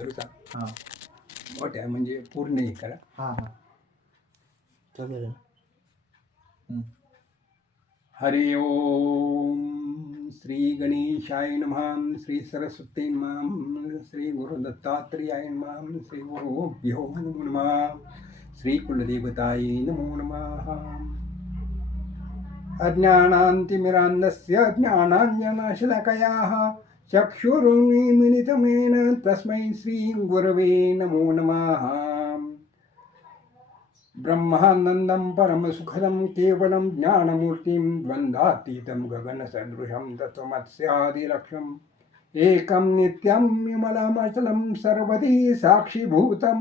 करू का? हां मोठ्या म्हणजे पूर्ण हे करा. हां हां चालेल ना. हरि ओम श्री गणेशाय नमः, श्री सरस्वती नमः, श्री गुरुदत्तात्रेयाय नमः, श्री गुरुभ्यो नमः, श्री कुलदेवताय नमो नमः. अज्ञानान्तिमिरान्धस्य ज्ञानाञ्जनशलाकयाः चक्षुरुन्मीलितमेन तस्मै श्री गुरवे नमो नमः. ब्रह्मानन्दं परमसुखदं केवलं ज्ञानमूर्तिं द्वन्द्वातीतं गगनसदृशं तत्त्वमस्यादिलक्ष्यम् एकं नित्यं विमलमचलं सर्वधी साक्षिभूतं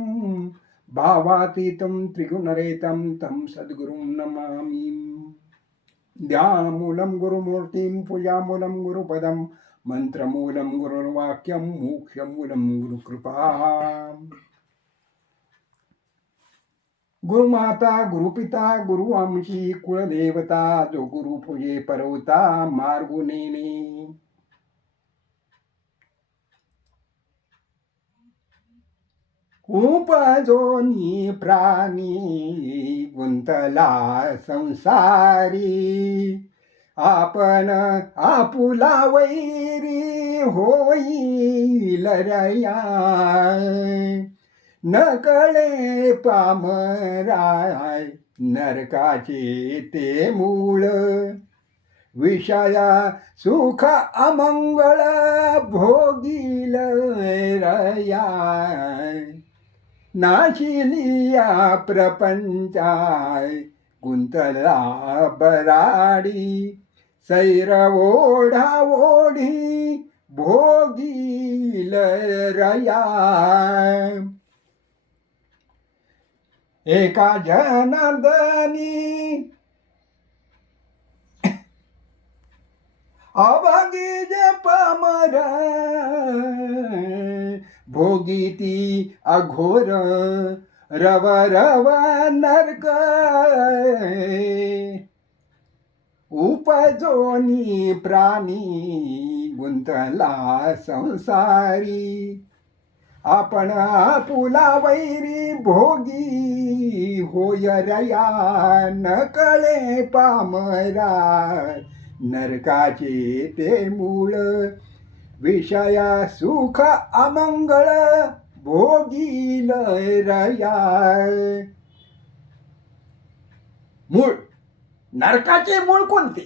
भावातीतं त्रिगुणरहितं तं सद्गुरुं नमामि. ध्यानमूलं गुरुमूर्तिं पूजामूलं गुरुपदं मंत्रमूलं गुरुर्वाक्यं मोक्षमूलं गुरुकृपा. गुरुमाता गुरुपिता गुरुवंशी कुलदेवता जो गुरु पूजे परवता मार्गुनेने. उपजोनी प्राणी गुंतला संसारी आपण आपुला वैरी होईल रया न कळे पामराय नरकाचे ते मूळ विषया सुख अमंगळ भोगील रया नाशिलिया प्रपंचाय गुंतला बराडी सैर ओढा ओढी भोगील रया एका जनार्दनी अभागी जे पामर भोगीती अघोर रव रव नरक उपजोनी प्राणी गुंतला संसारी आपण आपुला वैरी भोगी होय रया न कळे पामरा नरकाचे ते मूळ विषया सुख अमंगळ भोगील रया. मूळ नरकाचे मूळ कोणते?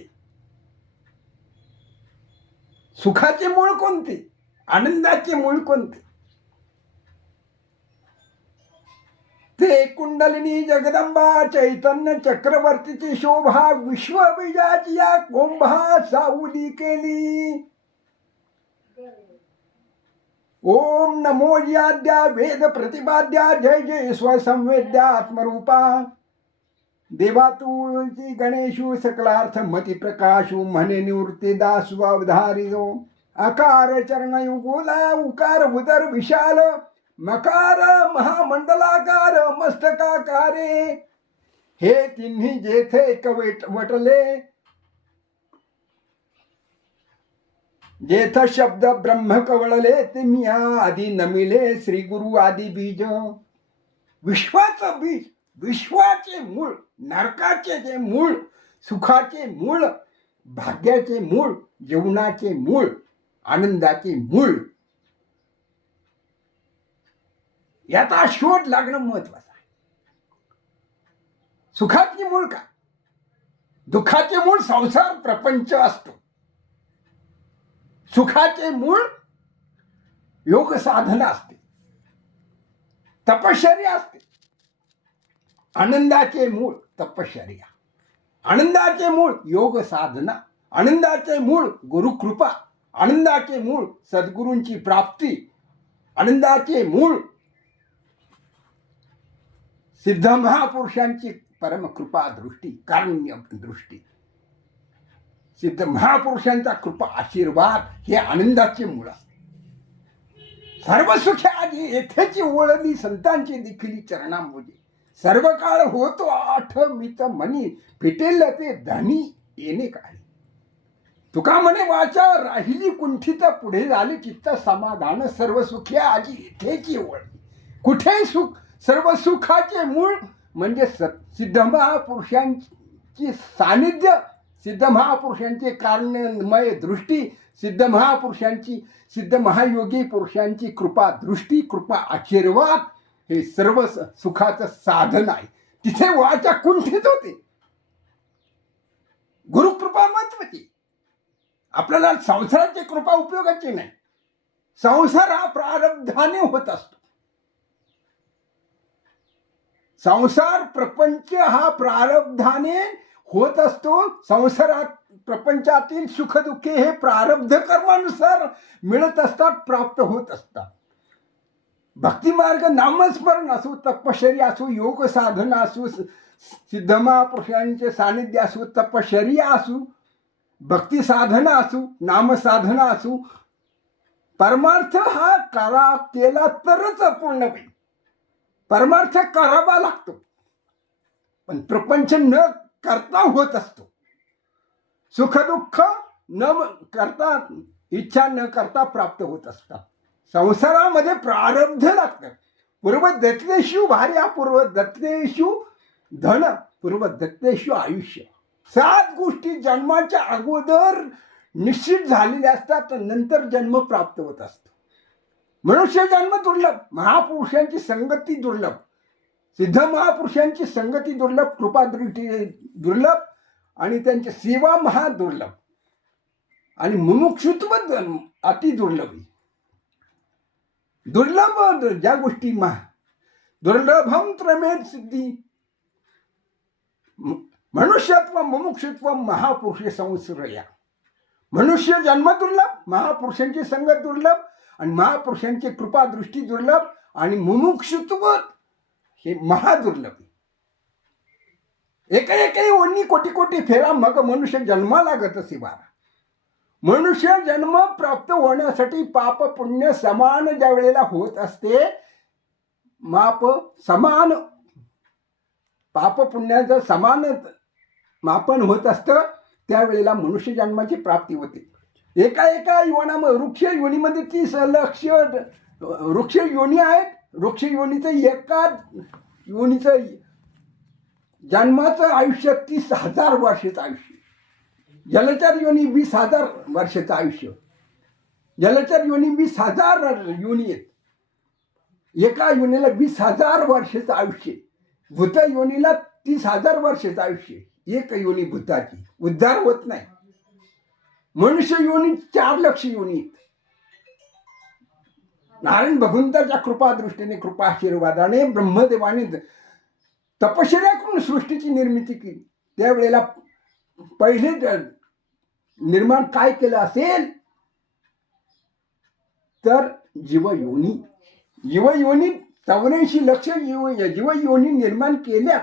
सुखाचे मूळ कोणते? आनंदाचे मूळ कोणते? ते कुंडलिनी जगदंबा चैतन्य चक्रवर्तीची शोभा विश्वबीजाची या कुंभा सावली केली. ओम नमो याद्या वेद प्रतिपाद्या जय जय स्वसंवेद्या आत्मरूपा देवा तुझी गणेशू सकलार्थ मती प्रकाशू म्हणे निवृत्ती दासू अवधारिजो आकार चरण युगोला उकार उदर विशाल मकार महामंडलाकार मस्तकाकारे हे तिन्ही जेथे वटले जेथ शब्द ब्रह्म कवळले ते मिया आधी नमिले श्री गुरु आदी बीज. विश्वाचं बीज, विश्वाचे मूळ, नरकाचे जे मूळ, सुखाचे मूळ, भाग्याचे मूळ, जीवनाचे मूळ, आनंदाचे मूळ, याचा शोध लागणं महत्वाचं आहे. सुखाचे मूळ का? दुःखाचे मूळ संसार प्रपंच असतो. सुखाचे मूळ योग साधना असते, तपश्चर्या असते. आनंदाचे मूळ तपश्चर्या, आनंदाचे मूळ योग साधना, आनंदाचे मूळ गुरुकृपा, आनंदाचे मूळ सद्गुरूंची प्राप्ती, आनंदाचे मूळ सिद्ध महापुरुषांची परमकृपा दृष्टी, कारुण्य दृष्टी. सिद्ध महापुरुषांचा कृपा आशीर्वाद हे आनंदाचे मूळ असते. सर्व सुखे आधी येथेची ओळली संतांची देखील चरणांमध्ये सर्व काळ होतो आठवित मनी फिटेल ते धनी येणे काळी. तुका म्हणे वाचा राहिली कुंठित पुढे झाले चित्त समाधान सर्व सुखे आजी इथे केवळ. कुठे सुख सर्व सुखाचे मूळ म्हणजे सिद्ध महापुरुषांची सानिध्य, सिद्ध महापुरुषांची कारणमय दृष्टी, सिद्ध महापुरुषांची, सिद्ध महायोगी पुरुषांची कृपा दृष्टी, कृपा आशीर्वाद हे सर्व सुखाचं साधन आहे. तिथे वाचा कुंठित होते. गुरुकृपा महत्वाची. आपल्याला संसाराची कृपा उपयोगाची नाही. संसार हा प्रारब्धाने होत असतो. संसार प्रपंच हा प्रारब्धाने होत असतो. संसारात प्रपंचातील सुखदुःखे हे प्रारब्ध कर्मानुसार मिळत असतात, प्राप्त होत असतात. भक्तिमार्ग नामस्मरण असो, तपश्चर्या असो, योग साधना असो, सिद्ध महापुरुषांचे सानिध्य असो, तपश्चर्या असो, भक्ती साधना असो, नामसाधना असो, परमार्थ हा केला तरच पूर्ण होईल. परमार्थ करावा लागतो, पण प्रपंच न करता होत असतो. सुखदुःख न करता, इच्छा न करता प्राप्त होत असतात. संसारामध्ये प्रारब्ध लागतं. पूर्वदत्तेषु भार्या, पूर्वदत्तेषु धन, पूर्वदत्तेषु आयुष्य. 7 गोष्टी जन्माच्या अगोदर निश्चित झालेल्या असतात, नंतर जन्म प्राप्त होत असतो. मनुष्य जन्म दुर्लभ, महापुरुषांची संगती दुर्लभ, सिद्ध महापुरुषांची संगती दुर्लभ, कृपादृष्टी दुर्लभ आणि त्यांची सेवा महादुर्लभ आणि मुमुक्षुत्व अति दुर्लभ. दुर्लभ ज्या गोष्टी दुर्लभम त्रमेद सिद्धी मनुष्यत्व मुमुक्षुत्व महापुरुष संश्रया. मनुष्य जन्म दुर्लभ, महापुरुषांची संगत दुर्लभ आणि महापुरुषांची कृपा दृष्टी दुर्लभ आणि मुमुक्षुत्व हे महादुर्लभ. एकही ओढणी कोटी कोटी फेरा मग मनुष्य जन्माला गत शिवारा. मनुष्य जन्म प्राप्त होण्यासाठी पाप पुण्य समान ज्या वेळेला होत असते, पाप पुण्याचं समान मापन होत असतं, त्यावेळेला मनुष्य जन्माची प्राप्ती होते. एका योनामध्ये वृक्ष योनीमध्ये 30 लक्ष वृक्ष योनी आहेत. वृक्ष योनीचं एका योनीचं जन्माचं आयुष्य 30,000 वर्षाचं आयुष्य. जलचर योनी 20,000 वर्षाचं आयुष्य. जलचर योनी 20,000 योनी आहेत. एका योनीला 20,000 वर्षाचं आयुष्य. भूत योनीला 30,000 वर्षाचं आयुष्य. एक योनी भूताची उद्धार होत नाही. मनुष्य योनी 4 लक्ष योनी आहेत. नारायण भगवंताच्या कृपादृष्टीने, कृपा आशीर्वादाने ब्रह्मदेवाने तपश्चर्या करून सृष्टीची निर्मिती केली. त्यावेळेला पहिले निर्माण काय केलं असेल तर जीवयोनी 84 लक्ष जीवयोनी निर्माण केल्या.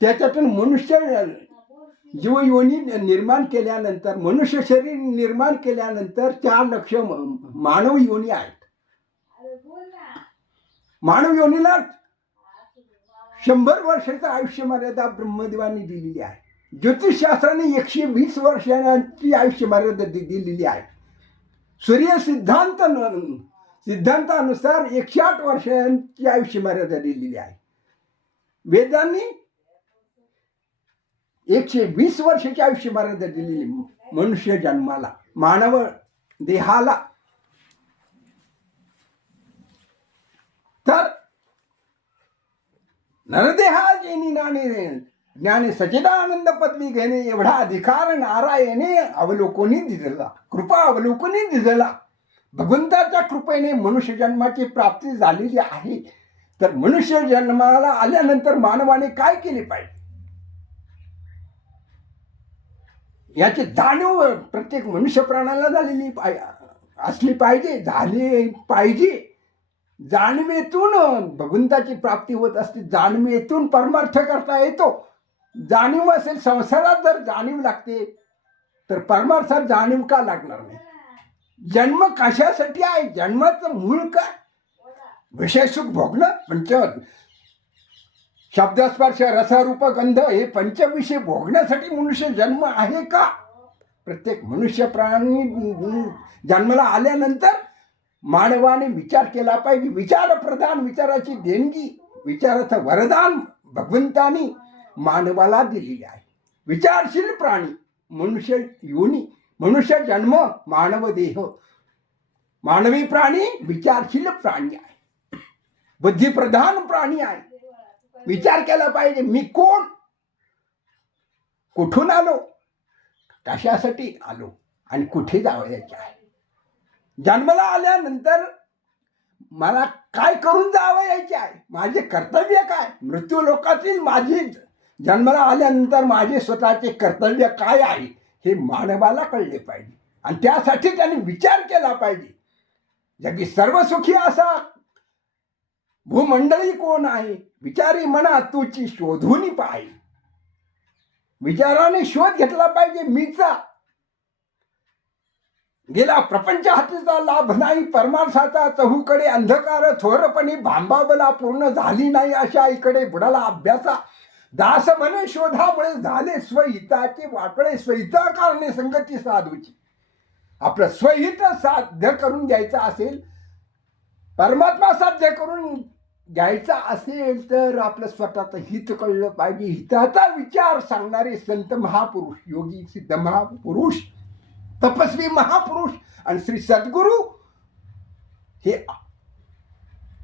त्याच्यातून मनुष्य जीवयोनी निर्माण केल्यानंतर, मनुष्य शरीर निर्माण केल्यानंतर 4 लक्ष मानव योनी आहेत. मानव योनीला 100 वर्षाचं आयुष्य मर्यादा ब्रह्मदेवांनी दिलेली आहे. ज्योतिषशास्त्राने 120 वर्षांची आयुष्य मर्यादा दिलेली आहे. सूर्य सिद्धांतानुसार 108 वर्षांची आयुष्य मर्यादा दिलेली आहे. वेदांनी 120 वर्षाची आयुष्य मर्यादा दिलेली मनुष्य जन्माला, मानव देहाला. तर नरदेहा जेनी ज्ञाने सचिदानंद पदवी घेणे एवढा अधिकार नारायणे अवलोकनी दिसला, कृपा अवलोकनी दिसला. भगवंताच्या कृपेने मनुष्य जन्माची प्राप्ती झालेली आहे. तर मनुष्य जन्माला आल्यानंतर मानवाने काय केले पाहिजे याची जाणीव प्रत्येक मनुष्य प्राण्याला झालेली असली पाहिजे, झाली पाहिजे. जाणीवेतून भगवंताची प्राप्ती होत असते. जाणीवेतून परमार्थ करता येतो. जाणीव असेल, संसारात जर जाणीव लागते तर परमार्थात जाणीव का लागणार नाही? जन्म कशासाठी आहे? जन्माचं मूळ काय? विषय सुख भोगणं. शब्दस्पर्श रसरूप गंध हे पंचविषय भोगण्यासाठी मनुष्य जन्म आहे का? प्रत्येक मनुष्य प्राणी जन्माला आल्यानंतर मानवाने विचार केला पाहिजे. विचारप्रधान विचाराची देणगी, विचाराचं वरदान भगवंतानी मानवाला दिलेले आहे. विचारशील प्राणी मनुष्य योनी, मनुष्य जन्म मानव देह, मानवी प्राणी विचारशील प्राणी आहे, बुद्धिप्रधान प्राणी आहे. विचार केला पाहिजे, मी कोण, कुठून आलो, कशासाठी आलो आणि कुठे जावयाचे आहे. जन्माला आल्यानंतर मला काय करून जावयाचे आहे, माझे कर्तव्य काय, मृत्यू लोकातील माझे जन्माला आल्यानंतर माझे स्वतःचे कर्तव्य काय आहे हे मानवाला कळले पाहिजे. आणि त्यासाठी त्यांनी विचार केला पाहिजे. जगी सर्वसुखी असा भूमंडळी कोण आहे, विचारी मना तुची शोधून पाहि. विचाराने शोध घेतला पाहिजे मीचा. गेला प्रपंच हातीचा लाभ नाही, परमार्थाचा चहूकडे अंधकार थोरपणी भांबावला पूर्ण झाली नाही, अशा इकडे बुडाला अभ्यासा. दास म्हणे शोधामुळे झाले स्वहिताचे वाटळे, स्वहिता कारणे संगती साधूची. आपलं स्वहित साध्य करून घ्यायचं असेल, परमात्मा साध्य करून घ्यायचा असेल तर आपलं स्वतःचं हित कळलं पाहिजे. हिताचा विचार सांगणारे संत महापुरुष, योगी सिद्ध महापुरुष, तपस्वी महापुरुष आणि श्री सद्गुरू हे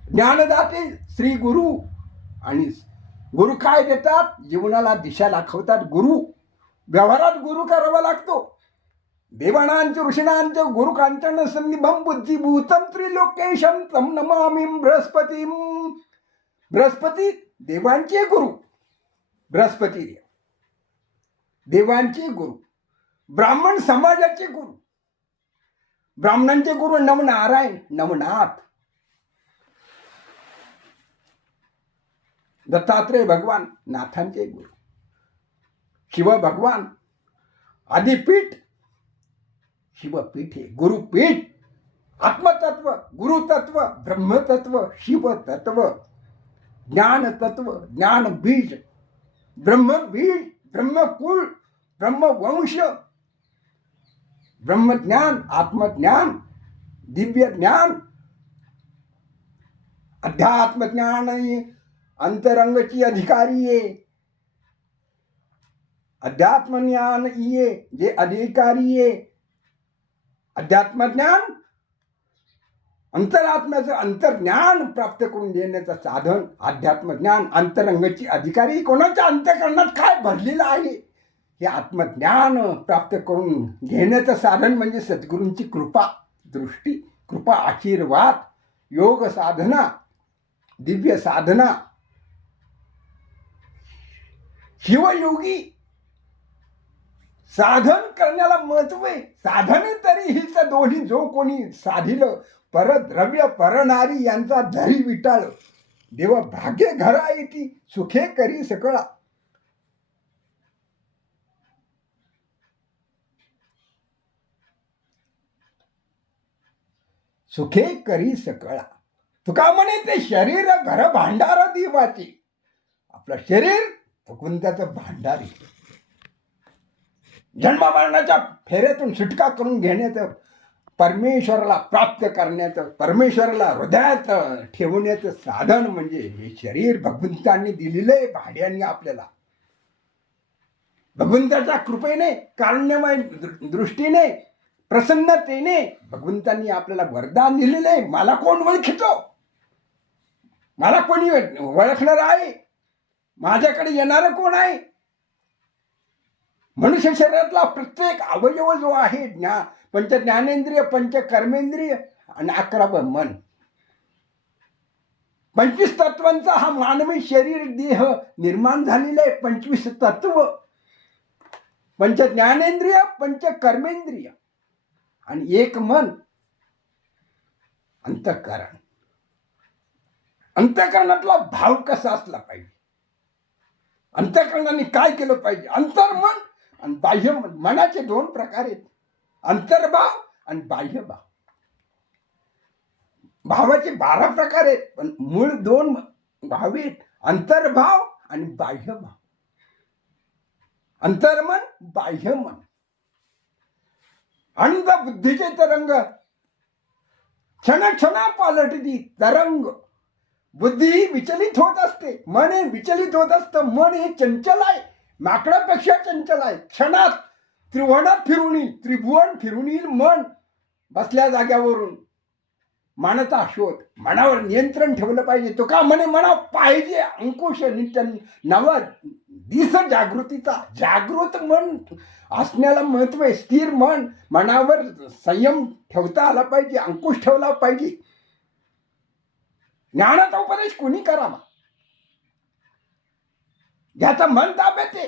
ज्ञानदाते श्री गुरु. आणि गुरु काय देतात, जीवनाला दिशा दाखवतात. गुरु व्यवहारात गुरु करावा लागतो. देवानांच ऋषीणांच गुरु कांचन संनिभम बुद्धिभूतम त्रिलोकेशम तम नमामि बृहस्पती. बृहस्पती देवांचे गुरु, बृहस्पती देवांचे गुरु, ब्राह्मण समाजाचे गुरु. ब्राह्मणांचे गुरु नवनारायण, नवनाथ, दत्तात्रेय भगवान नाथांचे गुरु, शिव भगवान आदिपीठ, शिवपीठ हे गुरुपीठ. आत्मतत्व, गुरुतत्व, ब्रह्मतत्व, शिवतत्व, ज्ञानतत्व, ज्ञान बीज, ब्रह्मबीज, ब्रह्मकुळ, ब्रह्मवंश, ब्रह्मज्ञान, आत्मज्ञान, दिव्य ज्ञान, अध्यात्मज्ञान अंतरंगची अधिकारी आहे. अध्यात्मज्ञान ये जे अधिकारी आहे. अध्यात्मज्ञान अंतरात्म्याचं अंतर्ज्ञान प्राप्त करून देण्याचं साधन. अध्यात्मज्ञान अंतरंगाची अधिकारी, कोणाच्या अंतःकरणात काय भरलेलं आहे हे आत्मज्ञान प्राप्त करून घेण्याचं साधन म्हणजे सद्गुरूंची कृपा दृष्टी, कृपा आशीर्वाद, योग साधना, दिव्य साधना, शिवयोगी. साधन करण्याला महत्व आहे. साधने तरी हीच दोन्ही जो कोणी साधिलं, परद्रव्य परनारी यांचा धरी विटाळ. देव भाग्य घरा येती, सुखे करी सकळा. सुखे करी सकळा. तुका म्हणे ते शरीर घर भांडार देवाचे. आपलं शरीर भगवंताचं भांडार आहे. जन्म मरणाच्या फेऱ्यातून सुटका करून घेण्याचं, परमेश्वराला प्राप्त करण्याचं, परमेश्वराला हृदयात ठेवण्याचं साधन म्हणजे हे शरीर भगवंतांनी दिलेलं आहे भाड्याने आपल्याला. भगवंताच्या कृपेने, कारुण्यमय दृष्टीने, प्रसन्नतेने भगवंतांनी आपल्याला वरदान दिलेलं आहे. मला कोण ओळखतो, मला कोणी ओळखणार आहे, माझ्याकडे येणारं कोण आहे. मनुष्य शरीरातला प्रत्येक अवयव जो आहे, पंच ज्ञानेंद्रिय, पंच कर्मेंद्रिय आणि 11 मन, 25 तत्वांचा हा मानवी शरीर देह निर्माण झालेला आहे. 25 तत्व, पंच ज्ञानेंद्रिय, पंच कर्मेंद्रिय आणि 1 मन, अंतःकरण. अंतःकरणातला भाव कसा असला पाहिजे, अंतःकरणाने काय केलं पाहिजे. अंतर्मन आणि बाह्यमन, मनाचे 2 प्रकार आहेत, अंतर्भाव आणि बाह्यभाव. भावाचे 12 प्रकार आहेत, पण मूळ 2 भाव आहेत, अंतर्भाव आणि बाह्यभाव. अंतर्मन बाह्यमन. अंध बुद्धीचे तरंग क्षणक्षणा पालटती तरंग. बुद्धी विचलित होत असते, मन हे विचलित होत असतं. मन हे चंचल आहे, माकडापेक्षा चंचल आहे. क्षणात त्रिभुवनात फिरून येईल, त्रिभुवन फिरून येईल मन बसल्या जाग्यावरून. मनाचा शोध, मनावर नियंत्रण ठेवलं पाहिजे. तो का म्हणे म्हणा पाहिजे अंकुश नित्य नव दिस जागृतीचा. जागृत मन असण्याला महत्व आहे. स्थिर मन, मनावर संयम ठेवता आला पाहिजे, अंकुश ठेवला पाहिजे. ज्ञानाचा उपदेश कोणी करावा ज्याचं मन ताब्यात आहे.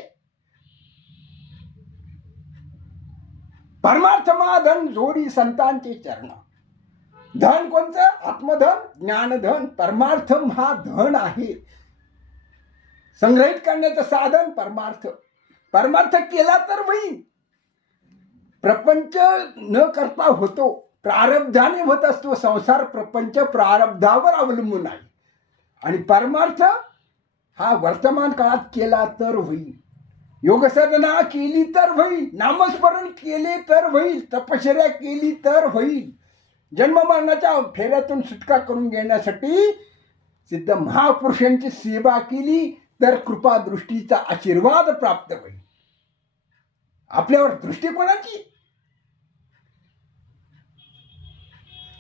परमार्थ महाधन जोडी संतांचे चरण. धन कोणतं? आत्मधन, ज्ञानधन. परमार्थ महाधन आहे. संग्रहित करण्याचं साधन परमार्थ. परमार्थ केला तर होईल. प्रपंच न करता होतो, प्रारब्धाने होत असतो. संसार प्रपंच प्रारब्धावर अवलंबून आहे. आणि परमार्थ हा वर्तमान काळात केला तर होईल. योगसाधना केली तर होईल, नामस्मरण केले तर होईल, तपश्चर्या केली तर होईल. जन्ममरणाच्या फेऱ्यातून सुटका करून घेण्यासाठी सिद्ध महापुरुषांची सेवा केली तर कृपादृष्टीचा आशीर्वाद प्राप्त होईल. आपल्यावर दृष्टी कोणाची?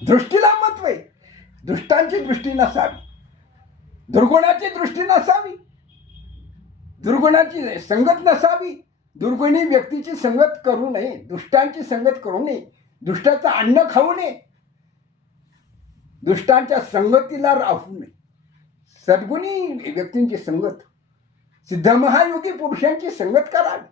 दृष्टीला महत्व आहे. दुष्टांची दृष्टी नसावी, दुर्गुणाची दृष्टी नसावी, दुर्गुणाची संगत नसावी. दुर्गुणी व्यक्तीची संगत करू नये, दुष्टांची संगत करू नये, दुष्टाचं अन्न खाऊ नये, दुष्टांच्या संगतीला राहू नये. सद्गुणी व्यक्तींची संगत, सिद्ध महायोगी पुरुषांची संगत करावी.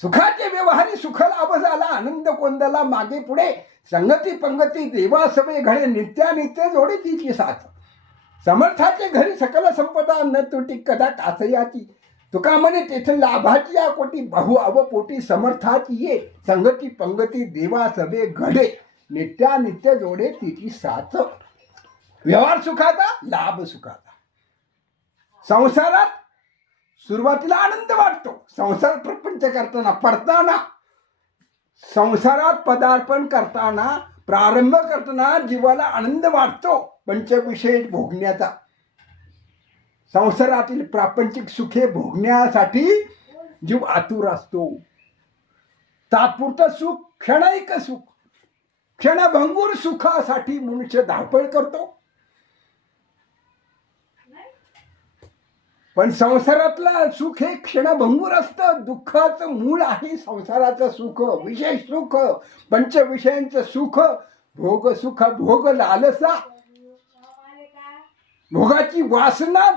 सुखाचे व्यवहारी सुख लाभ झाला, आनंद कोंदला मागे पुढे. संगती पंगती देवा सवे घडे, नित्यानित्य जोडे तिची साथ. समर्थाचे घरी सकल संपदा, न तुटी कदा कासयाची. तुका म्हणे तेथे लाभाची या कोटी, बहु अवपोटी समर्थाची ये. संगती पंगती देवा सवे घडे, नित्यानित्य जोडे तिची साथ. व्यवहार सुखाचा, लाभ सुखाचा. संसारात सुरुवातीला आनंद वाटतो. संसार प्रपंच करताना, पडताना, संसारात पदार्पण करताना, प्रारंभ करताना जीवाला आनंद वाटतो पंचविषय भोगण्याचा. संसारातील प्रापंचिक सुखे भोगण्यासाठी जीव आतुर असतो. तात्पुरतं सुख, क्षणिक सुख, क्षणभंगूर सुखासाठी मनुष्य धावपळ करतो. पण संसारातलं सुख हे क्षणभंगूर असतं. दुःखाचं मूळ आहे संसाराचं सुख, विषय सुख, पंचविषयांचं सुख, भोग सुख, भोग लालसा, भोगाची वासना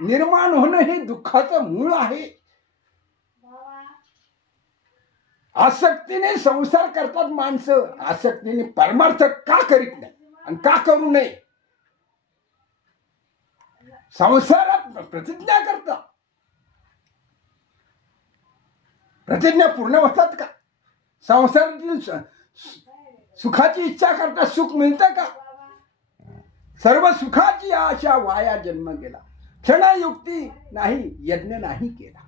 निर्माण होणं हे दुःखाचं मूळ आहे. आसक्तीने संसार करतात माणसं. आसक्तीने परमार्थ का करीत नाही आणि का करू नये? संसारात प्रतिज्ञा करता, प्रतिज्ञा पूर्ण होतात का? संसारातील सुखाची इच्छा करता सुख मिळतं का? सर्व सुखाची आशा वाया जन्म गेला. क्षणयुक्ती नाही, यज्ञ नाही केला.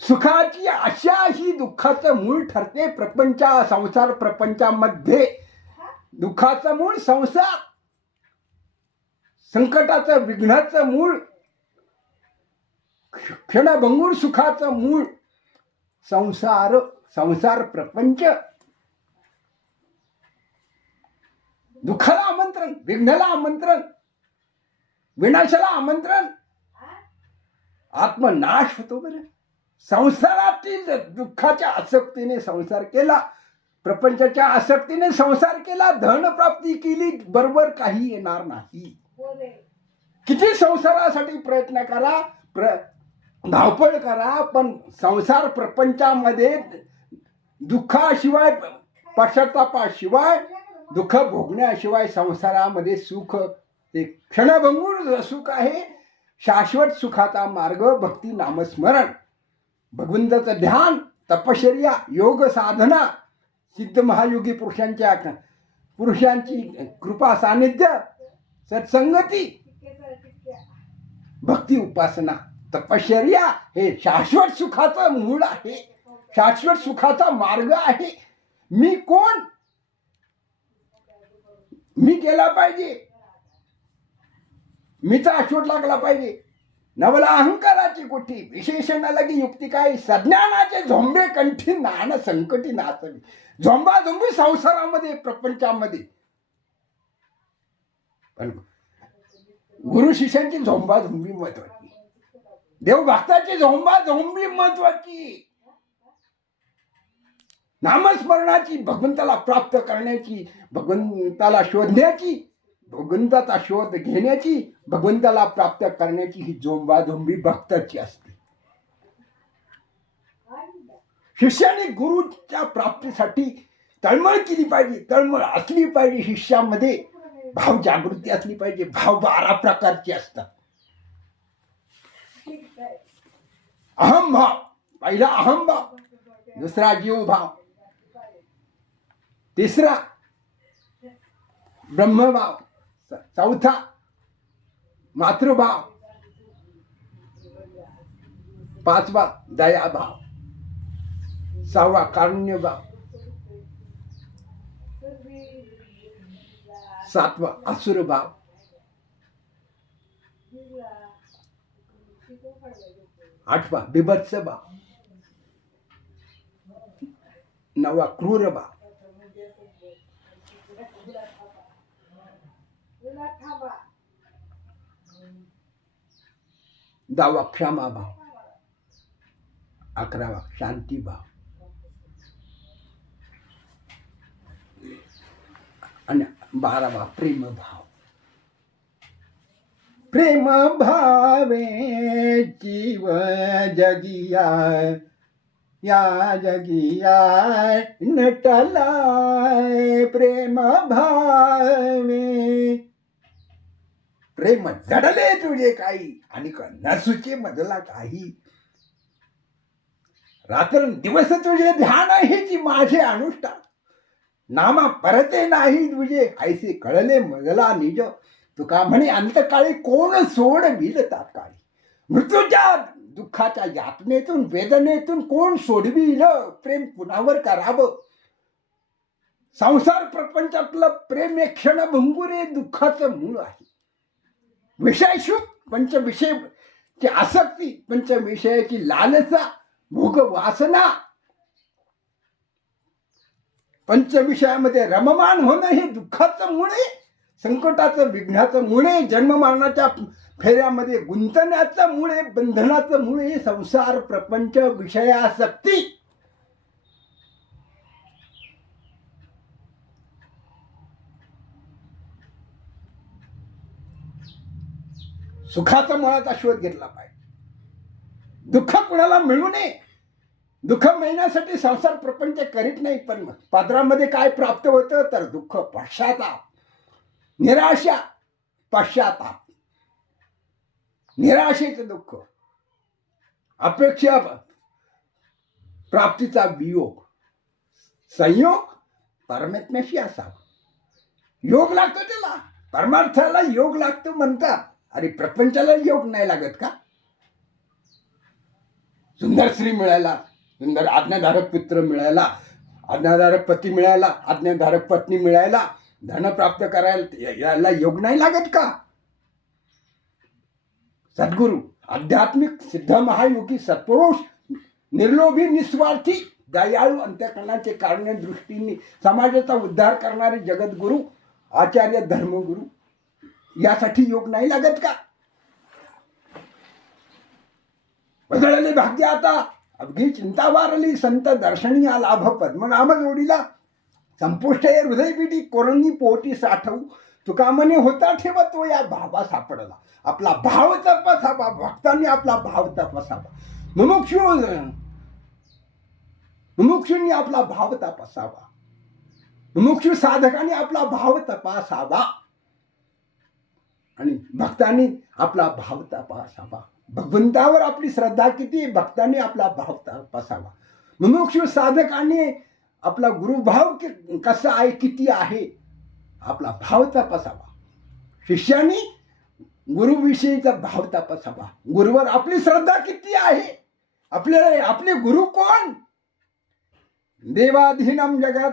सुखाची आशा ही दुःखाचं मूळ ठरते. संसार प्रपंचामध्ये दुःखाचं मूळ संसार, संकटाचं विघ्नाचं मूळ, क्षणभंगूर सुखाचं मूळ संसार. संसार प्रपंच. दुःखाला आमंत्रण, विघ्नाला आमंत्रण, विनाशाला आमंत्रण. आत्मनाश होतो बरं. संसारातील दुःखाच्या आसक्तीने संसार केला, प्रपंचाच्या आसक्तीने संसार केला, धनप्राप्ती केली, बरोबर काही येणार नाही. किती संसारासाठी प्रयत्न करा, धावपळ करा, पण संसार प्रपंचामध्ये दुःखाशिवाय, पश्चातापाशिवाय, दुःख भोगण्याशिवाय संसारामध्ये सुख ते क्षणभंगूर सुख आहे. शाश्वत सुखाचा मार्ग भक्ती नामस्मरण, भगवंताचं ध्यान, तपश्चर्या, योग साधना, सिद्ध महायोगी पुरुषांची कृपा सानिध्य, सत्संगती, भक्ती उपासना तपश्चर्या हे शाश्वत सुखाचं मूळ आहे, शाश्वत सुखाचा मार्ग आहे. मी कोण, मी केला पाहिजे, मीचा अश्वट लागला पाहिजे. नवला अहंकाराची कुठी विशेषण लगी युक्ती काय, सज्ञानाचे झोंबे कंठी नाण संकटी नाचवी. झोंबाझोंबी संसारामध्ये प्रपंचामध्ये, पण गुरु शिष्यांची झोंबाझोंबी महत्वाची, देवभक्ताची झोंबाझोंबी महत्वाची, नामस्मरणाची, भगवंताला प्राप्त करण्याची, भगवंताला शोधण्याची, भगवंताचा शोध घेण्याची, भगवंताला प्राप्त करण्याची ही झोंबाझोंबी भक्ताची असते. शिष्याने गुरुच्या प्राप्तीसाठी तळमळ केली पाहिजे, तळमळ असली पाहिजे. शिष्यामध्ये भाव जागृती असली पाहिजे. भाव 12 प्रकारचे असतात. अहम भाव, पहिला अहम भाव, दुसरा जीव भाव, तिसरा ब्रह्मभाव, चौथा मातृभाव, पाचवा दयाभाव, सहावा कारुण्यभाव, सातवा असुरभाव, आठवा बिभत्स भाव, नववा क्रूर भाव, 10वा क्षमा भाव, 11वा शांती भाव आणि 12वा प्रेम भाव. प्रेम भावे जीव जगिया, या जगिया नटलाय. प्रेम भावे, प्रेम जडले तुझे काही आणि नसुचे मधला काही. रात्र दिवस तुझे ध्यान हेची माझे अनुष्ठान. नामा परते नाही तुझे ऐसे कळले मजला निज. तुका म्हणे अंतकाळी कोण सोडविल तात्काळी. मृत्यूच्या दुःखाच्या यातनेतून वेदनेतून कोण सोडविल. प्रेम कुणावर करावं. संसार प्रपंचातलं प्रेम एक क्षणभंगुरे दुःखाचं मूळ आहे. विषयशुक, पंचविषयाची आसक्ती, पंचविषयाची लालसा, भोग वासना, पंचविषयामध्ये रममान होणं हे दुःखाचं मूळ आहे. संकटाचं, विघ्नाचं मूळ आहे. जन्ममरणाच्या फेऱ्यामध्ये गुंतण्याचं मूळ आहे. बंधनाचं मूळ आहे संसार प्रपंच विषयासक्ती. सुखाचा मुळाचा शोध घेतला पाहिजे. दुःख कुणाला मिळू नये. दुःख मिळण्यासाठी संसार प्रपंच करीत नाही. पण पात्रामध्ये काय प्राप्त होतं तर दुःख, पश्चाताप, निराशा, पश्चाताप, निराशेचं दुःख, अपेक्षा प्राप्तीचा वियोग, संयोग परमात्म्याशी असावा. योग लागतो त्याला, परमार्थाला योग लागतो म्हणतात. अरे प्रपंचाला योग नाही लागत का? सुंदर स्त्री मिळायला, सुंदर आज्ञाधारक पुत्र मिळायला, आज्ञाधारक पती मिळायला, आज्ञाधारक पत्नी मिळायला, धन प्राप्त करायला याला योग नाही लागत का? सद्गुरू, आध्यात्मिक सिद्ध महायोगी सत्पुरुष, निर्लोभी, निस्वार्थी, दयाळू, अंतःकरणाचे कारणे दृष्टीने समाजाचा उद्धार करणारे जगद्गुरु, आचार्य, धर्मगुरु यासाठी योग नाही लागत का? बदळले भाग्य आता अवघी चिंता वारली. संत दर्शनीया लाभ पद्मनाभ जोडीला. संपुष्ट हृदय पिटी कोरणी पोटी साठवू. तुका म्हणे होता ठेवा तो या भावा सापडला. आपला भाव तपासावा. भक्तांनी आपला भाव तपासावा. मुमुक्षूंनी आपला भाव तपासावा. मुमुक्षू साधकांनी आपला भाव तपासावा आणि भक्तांनी आपला भाव तपासावा. भगवंतावर आपली श्रद्धा किती, भक्तांनी आपला भाव तपासावा. मुमुक्षू साधकांनी आपला गुरुभाव कसा आहे, किती आहे, आपला भाव तपासावा. शिष्याने गुरुविषयीचा भाव तपासावा. गुरुवर आपली श्रद्धा किती आहे. आपल्याला आपले गुरु कोण? देवाधीनम जगात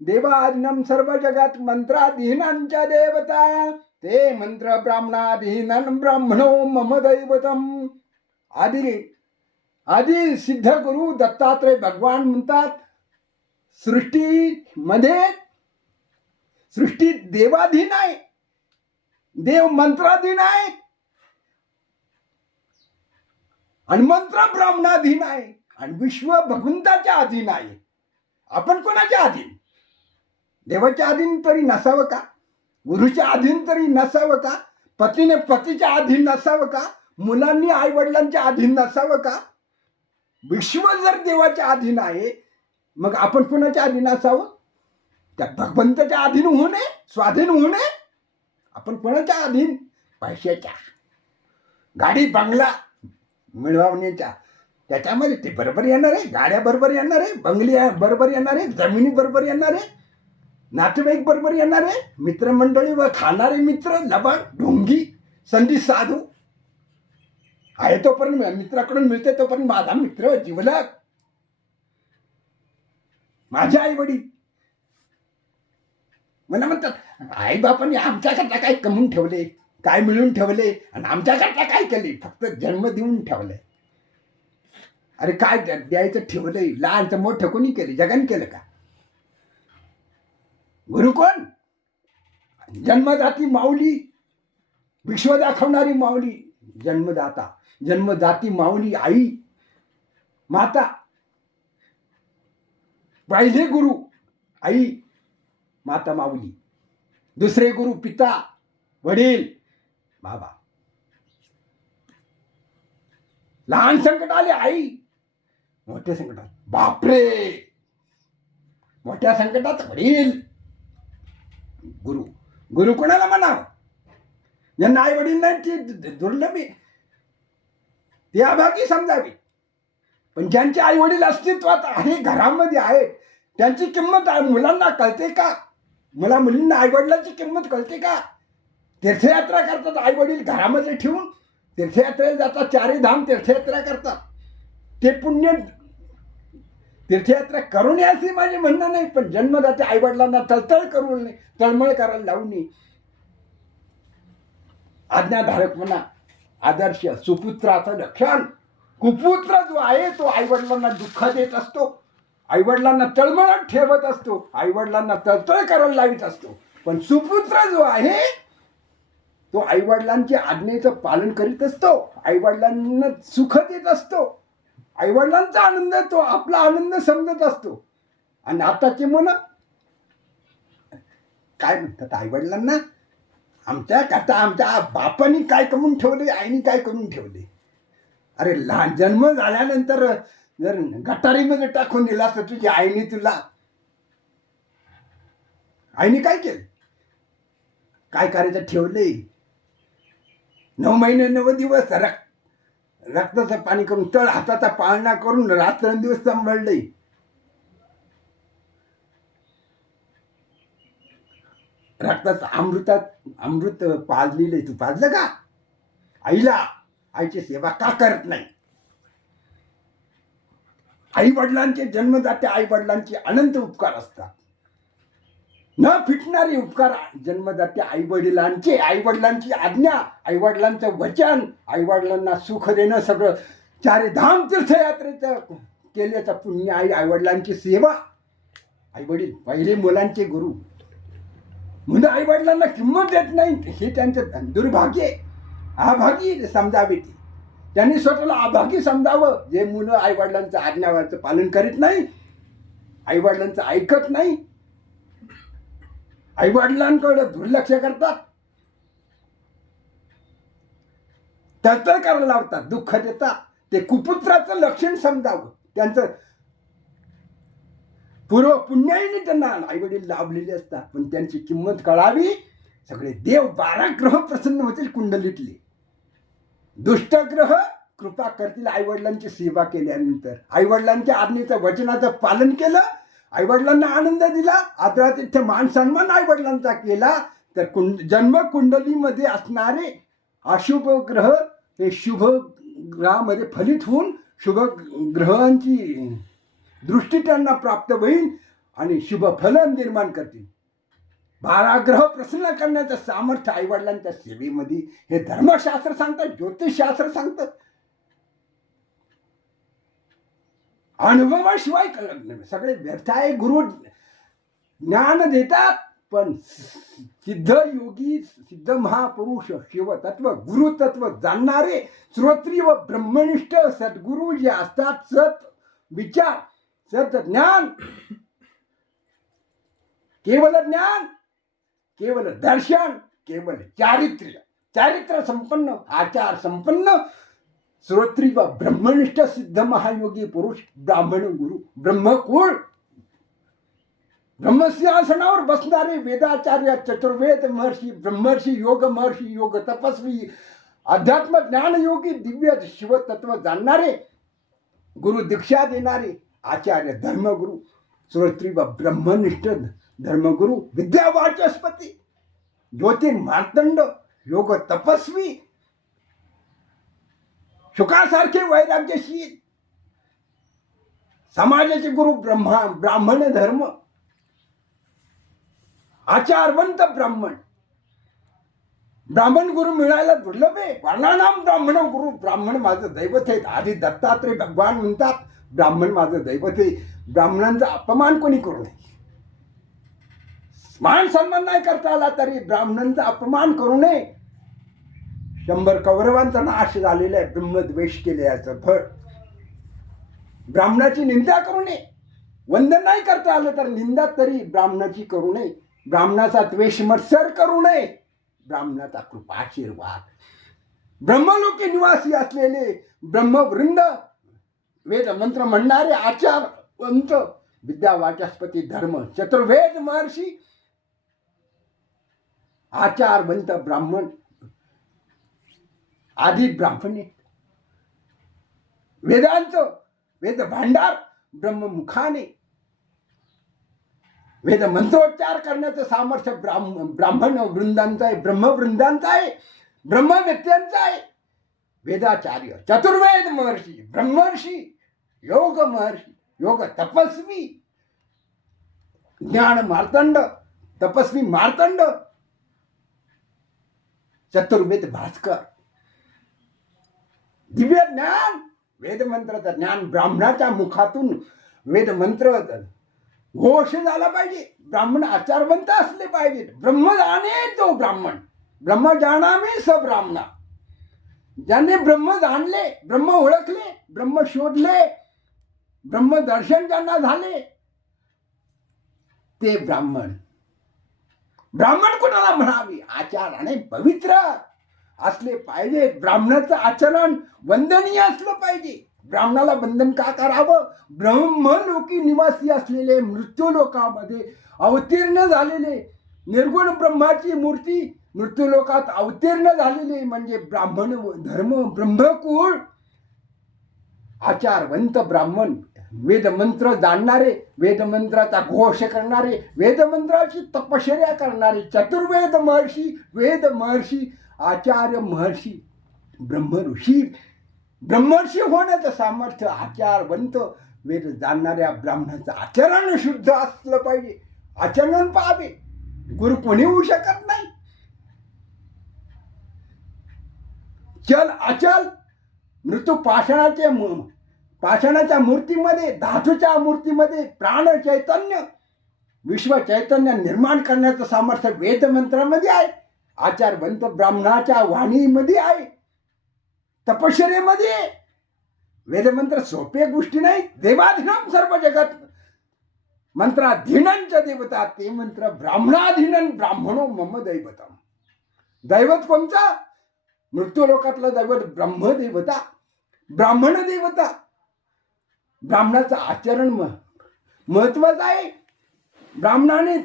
देवाधीनम सर्व जगात मंत्राधीनांच्या देवता ते मंत्र ब्राह्मणाधीनम ब्राह्मणो मम दैवतम. आदी सिद्ध गुरु दत्तात्रय भगवान म्हणतात, सृष्टी देवाधीन आहे, देव मंत्राधीन आहे आणि मंत्र ब्राह्मणाधीन आहे आणि विश्व भगवंताच्या अधीन आहे. आपण कोणाच्या अधीन? देवाच्या अधीन तरी नसावं का? गुरुच्या अधीन तरी नसावं का? पतीने पतीच्या अधीन नसावं का? मुलांनी आई वडिलांच्या अधीन नसावं का? विश्व जर देवाच्या अधीन आहे, मग आपण कोणाच्या अधीन असावं? त्या भगवंताच्या अधीन होऊ नये, स्वाधीन होऊ नये. आपण कोणाच्या अधीन? पैशाच्या, गाडी बंगला मिळवण्याच्या, त्याच्यामध्ये ते बरोबर येणार आहे. गाड्या बरोबर येणार आहे, बंगले बरोबर येणार आहे, जमिनी बरोबर येणार आहे, नातेवाईक बरोबर येणार आहे, मित्रमंडळी व खाणारे मित्र, लबाड ढोंगी संधी साधू आहे तोपर्यंत मित्राकडून मिळते तोपर्यंत माझा मित्र जिवलग. माझे आई वडील मला म्हणतात, आई बापांनी आमच्याकरता काय कमवून ठेवले, काय मिळून ठेवले आणि आमच्याकरता काय केले? फक्त जन्म देऊन ठेवलंय. अरे काय द्यायचं ठेवलंय? लहानचं मोठं कोणी केले? जगाने केलं का? गुरु कोण? जन्मदाती माऊली, विश्व दाखवणारी माऊली, जन्मदाती माऊली आई माता. पहिले गुरु आई माता माऊली, दुसरे गुरु पिता वडील बाबा. लहान संकट आले आई, मोठ्या संकटात बापरे, मोठ्या संकटात वडील. गुरु गुरु कोणाला म्हणावं? ज्यांना आई वडील नाही ते दुर्लभी, ते अभागी समजावी. पण ज्यांचे आई वडील अस्तित्वात आहे, घरामध्ये आहेत, त्यांची किंमत मुलांना कळते का? मुलींना आई वडिलांची किंमत कळते का? तीर्थयात्रा करतात आई वडील घरामध्ये ठेवून, तीर्थयात्रेला जातात, चारी धाम तीर्थयात्रा करतात. ते पुण्य तीर्थयात्रा करून यायची माझे म्हणणं नाही, पण जन्मदाते आई वडिलांना तळमळ करायला लावू नये. आज्ञाधारक म्हणा, आदर्श सुपुत्राचं लक्षण. कुपुत्र जो आहे तो आई वडिलांना दुःख देत असतो, आई वडिलांना तळमळत ठेवत असतो, आई वडिलांना तळतळ करायला लावित असतो. पण सुपुत्र जो आहे तो आई वडिलांच्या आज्ञेचं पालन करीत असतो, आई वडिलांना सुख देत असतो, आई वडिलांचा आनंद तो आपला आनंद समजत असतो. आणि आताचे मुलं काय म्हणतात आई वडिलांना? आमच्या बापानी काय कमवून ठेवले, आईनी काय कमवून ठेवले? अरे लहान जन्म झाल्यानंतर जर गटारीमध्ये टाकून दिला असतं तुझ्या आईने तुला, आईने काय केलं? काय करायचं ठेवले? 9 महिने 9 दिवस रक्ताचं पाणी करून, तळ हाताचा पाळणा करून रात्रंदिवस सांभाळले. रक्ताचं अमृत पाजलेलं. तू पाजलं का? आईची सेवा का करत नाही? आई वडिलांचे जन्मदाते आई वडिलांचे अनंत उपकार असतात, न फिटणारे उपकार. जन्मदाते आई वडिलांची आज्ञा, आई वडिलांचं वचन, आई वडिलांना सुख देणं, सगळं चारी धाम तीर्थयात्रेचं केल्याचं पुण्य, आई वडिलांची सेवा. आई वडील पहिले मुलांचे गुरु. मुलं आई वडिलांना किंमत देत नाही, हे त्यांचं दुर्भाग्य, अभागी समजावे. त्यांनी स्वतःला अभागी समजावं. जे मुलं आई वडिलांचं आज्ञाचं पालन करीत नाही, आई वडिलांचं ऐकत नाही, आई वडिलांकडे दुर्लक्ष करतात, तळतळ करायला लावतात, दुःख देतात, ते कुपुत्राचं लक्षण समजावं. त्यांचं पूर्व पुण्याईने त्यांना आई वडील लाभलेले असतात, पण त्यांची किंमत कळावी. सगळे देव 12 ग्रह प्रसन्न होतील कुंडलीतले. दुष्ट ग्रह कृपा करतील आई वडिलांची सेवा केल्यानंतर. आई वडिलांच्या आज्ञेचं वचनाचं पालन केलं, आई वडिलांना आनंद दिला, आदरातिथ्य मान सन्मान आई वडिलांचा केला, तर जन्मकुंडलीमध्ये असणारे अशुभ ग्रह हे शुभ ग्रहामध्ये फलित होऊन शुभ ग्रहांची दृष्टी त्यांना प्राप्त होईल आणि शुभ फल निर्माण करतील. 12 ग्रह प्रसन्न करण्याचं सामर्थ्य आईवडिलांच्या सेवेमध्ये हे धर्मशास्त्र सांगतं, ज्योतिषशास्त्र सांगतं. अनुभवाशिवाय कळत नाही. सगळे व्यर्थ आहे. गुरु ज्ञान देतात, पण सिद्ध योगी, सिद्ध महापुरुष, शिवतत्व, गुरुतत्व जाणणारे श्रोत्री व ब्रह्मनिष्ठ सद्गुरू जे असतात, सत विचार, सत ज्ञान, केवल ज्ञान, केवल दर्शन, केवल चारित्र्य संपन्न, आचार संपन्न श्रोत्री व ब्रह्मनिष्ठ सिद्ध महायोगी पुरुष, ब्राह्मण गुरु, ब्रह्मकुळ, ब्रह्मसिंहासनावर बसणारे वेदाचार्य, चतुर्वेद महर्षी, ब्रह्मर्षी, योग महर्षी, योग तपस्वी, अध्यात्म ज्ञान योगी, दिव्य शिवतत्व जाणणारे, गुरु दीक्षा देणारे आचार्य, धर्मगुरु, श्रोत्री व ब्रह्मनिष्ठ धर्मगुरु, विद्यावाचस्पती, ज्योतिर्मार्तंड, योग तपस्वी, शुकासारखे वैराग्यशील, समाजाचे गुरु, ब्राह्मण धर्म, आचारवंत ब्राह्मण. ब्राह्मण गुरु मिळायला दुर्लभ आहे. वर्णानाम ब्राह्मण गुरु, ब्राह्मण माझं दैवत आहे. आधी दत्तात्रय भगवान म्हणतात ब्राह्मण माझं दैवत आहे. ब्राह्मणांचा अपमान कोणी करू नये. मान सन्मान नाही करता आला तरी ब्राह्मणांचा अपमान करू नये. 100 कौरवांचा नाश झालेला आहे. ब्रह्मद्वेष केले याचं फळ. ब्राह्मणाची निंदा करू नये. वंदन नाही करता आलं तर निंदा तरी ब्राह्मणाची करू नये. ब्राह्मणाचा द्वेष मत्सर करू नये. ब्राह्मणाचा कृपाशीर्वाद. ब्रह्मलोकी निवासी असलेले ब्रह्मवृंद, वेद मंत्र म्हणणारे आचारवंत, विद्यावाचस्पती, धर्म, चतुर्वेद महर्षी, आचारवंत ब्राह्मण, आदि ब्राह्मणे, वेदांत, वेद भांडार ब्रह्ममुखाने, वेद मंत्रोच्चार करण्याचं सामर्थ्य ब्राह्मण वृंदांचं आहे, ब्रह्मवृंदांचं आहे, ब्रह्मव्यक्त्यांचं आहे. वेदाचार्य, चतुर्वेद महर्षी, ब्रह्मर्षी, योग महर्षी, योग तपस्वी, ज्ञान मार्तंड, तपस्वी मार्तंड, चतुर्वेद भास्कर, दिव्य ज्ञान, वेदमंत्राचं ज्ञान ब्राह्मणाच्या मुखातून वेदमंत्र घोष झाला पाहिजे. ब्राह्मण आचारवंत असले पाहिजेत. ब्रह्म जाणे तो ब्राह्मण, ब्रह्म जाणामी स ब्राह्मणा. ज्यांनी ब्रह्म जाणले, ब्रह्म ओळखले, ब्रह्म शोधले, ब्रह्मदर्शन ज्यांना झाले ते ब्राह्मण. ब्राह्मण कुणाला म्हणावे? आचाराने पवित्र असले पाहिजे. ब्राह्मणाचं आचरण वंदनीय असलं पाहिजे. ब्राह्मणाला वंदन का करावं? ब्रह्मलोकी निवासी असलेले, मृत्यूलोकामध्ये अवतीर्ण झालेले, निर्गुण ब्रह्माची मूर्ती मृत्यूलोकात अवतीर्ण झालेले म्हणजे ब्राह्मण धर्म, ब्रह्मकुळ, आचारवंत ब्राह्मण, वेदमंत्र जाणणारे, वेदमंत्राचा घोष करणारे, वेदमंत्राची तपश्चर्या करणारे, चतुर्वेद महर्षी, वेद महर्षी, आचार्य महर्षी, ब्रह्म ऋषी. ब्रह्मर्षी होण्याचं सामर्थ्य आचारवंत, वेद जाणणाऱ्या ब्राह्मणाचं आचरण शुद्ध असलं पाहिजे. आचरण पाहावे. गुरु कोणी होऊ शकत नाही. चल अचल, मृत्यू पाषाणाच्या मूर्तीमध्ये, धातूच्या मूर्तीमध्ये प्राण चैतन्य, विश्व चैतन्य निर्माण करण्याचं सामर्थ्य वेदमंत्रामध्ये आहे. आचारवंत ब्राह्मणाच्या वाणीमध्ये आहे, तपश्चर्येमध्ये. वेदमंत्र सोपे गोष्टी नाही. देवाधीनम सर्व जगत मंत्राधीनंच देवता, ते मंत्र ब्राह्मणाधीनन ब्राह्मणो मम दैवतम. दैवत कोणता? मृत्यूलोकातलं दैवत ब्रह्मदेवता, ब्राह्मण देवता. ब्राह्मणाचं आचरण महत्वाचं आहे. ब्राह्मणाने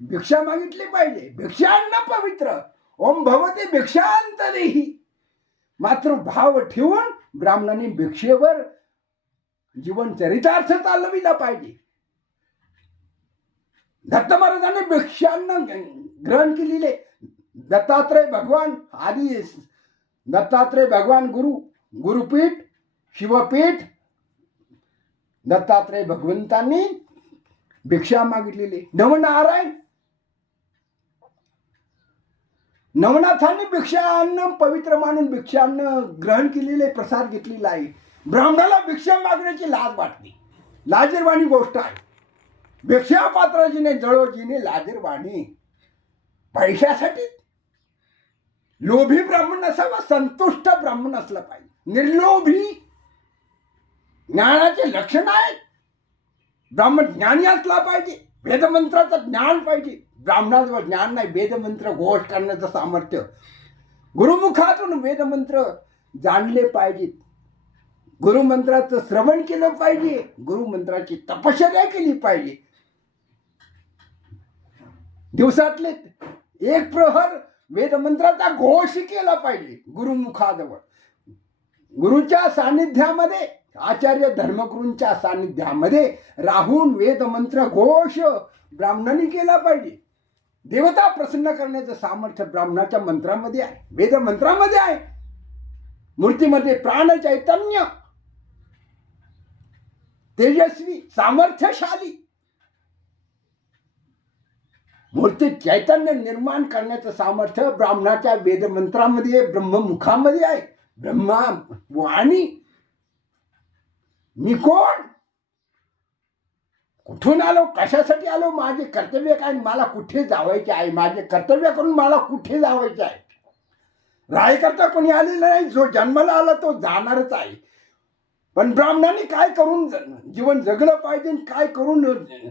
भिक्षा मागितली पाहिजे. भिक्षान्न पवित्र, ओम भवते भिक्षांत देही. मातृभाव ठेवून ब्राह्मणाने भिक्षेवर जीवन चरितार्थ चालविला पाहिजे. दत्त महाराजांनी भिक्षान्न ग्रहण केलेले. दत्तात्रय भगवान आदी दत्तात्रय भगवान गुरुपीठ शिवपीठ दत्तात्रय भगवंतांनी भिक्षा मागितलेली. नवनाथांनी भिक्षान्न पवित्र मानून भिक्षान्न ग्रहण केलेले, प्रसाद घेतलेला आहे. ब्राह्मणाला भिक्षा मागण्याची लाज वाटते, लाजीरवाणी गोष्ट आहे. भिक्षा पात्राजीने जळोजीने लाजीरवाणी. पैशासाठी लोभी ब्राह्मण नसावा, संतुष्ट ब्राह्मण असला पाहिजे, निर्लोभी. ज्ञानाचे लक्षण आहेत. ब्राह्मण ज्ञानी असला पाहिजे, वेदमंत्राचं ज्ञान पाहिजे. ब्राह्मणाजवळ ज्ञान नाही, वेदमंत्र घोष करण्याचं सामर्थ्य. गुरुमुखातून वेदमंत्र जाणले पाहिजेत, गुरुमंत्राचं श्रवण केलं पाहिजे, गुरुमंत्राची तपश्चर्या केली पाहिजे. दिवसातले एक प्रहर वेदमंत्राचा घोष केला पाहिजे. गुरुमुखाजवळ गुरुच्या सानिध्यामध्ये, आचार्य धर्मगुरूंच्या सानिध्यामध्ये राहून वेदमंत्र घोष ब्राह्मणांनी केला पाहिजे. देवता प्रसन्न करण्याचं सामर्थ्य ब्राह्मणाच्या मंत्रामध्ये आहे, वेदमंत्रामध्ये आहे. मूर्तीमध्ये प्राण चैतन्य, तेजस्वी, सामर्थ्यशाली मूर्ती चैतन्य निर्माण करण्याचं सामर्थ्य ब्राह्मणाच्या वेदमंत्रामध्ये, ब्रह्ममुखामध्ये आहे. ब्रह्मा वाणी. मी कोण, कुठून आलो, कशासाठी आलो, माझे कर्तव्य काय, मला कुठे जावायचे आहे, माझे कर्तव्य करून मला कुठे जावायचे आहे. रायकर्ता कोणी आलेला नाही, जो जन्माला आला तो जाणारच आहे. पण ब्राह्मणांनी काय करून जीवन जगलं पाहिजे, काय करून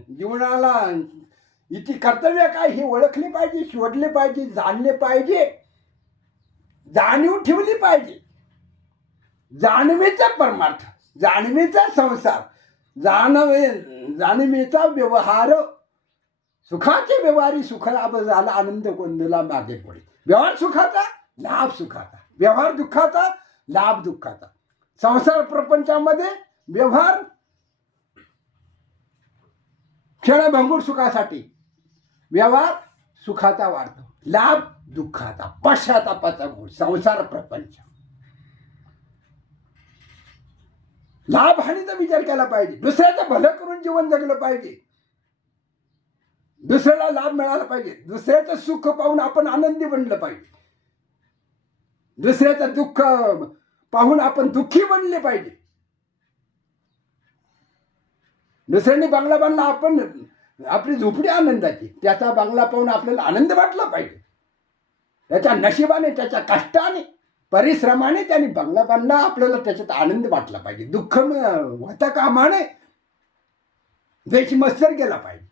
जीवनाला इथे कर्तव्य काय हे ओळखले पाहिजे, शोधले पाहिजे, जाणले पाहिजे, जाणीव ठेवली पाहिजे. जाणीवेचा परमार्थ, जाणीवेचा संसार, जाणीवेचा व्यवहार. सुखाचे व्यवहारी सुख लाभ झाला, आनंद गोंधला मागे पुढे. व्यवहार सुखाचा, लाभ सुखाचा. व्यवहार दुःखाचा, लाभ दुःखाचा. संसार प्रपंचामध्ये व्यवहार क्षणभंगूर सुखासाठी, व्यवहार सुखाचा वाढतो, लाभ दुःखाचा, पश्चातापाचा मूळ संसार प्रपंच. लाभ हानीचा विचार केला पाहिजे. दुसऱ्याचं भलं करून जीवन जगलं पाहिजे, दुसऱ्याला लाभ मिळाला पाहिजे. दुसऱ्याचं सुख पाहून आपण आनंदी बनलं पाहिजे, दुसऱ्याचं दुःख पाहून आपण दुःखी बनले पाहिजे. दुसऱ्याने बंगला बांधला, आपण आपली झोपडी आनंदाची, त्याचा बंगला पाहून आपल्याला आनंद वाटला पाहिजे. त्याच्या नशिबाने, त्याच्या कष्टाने, परिश्रमाने त्याने बंगला बांधला, आपल्याला त्याच्यात आनंद वाटला पाहिजे. दुःख होता कामा नये. द्वेष मत्सर गेला पाहिजे,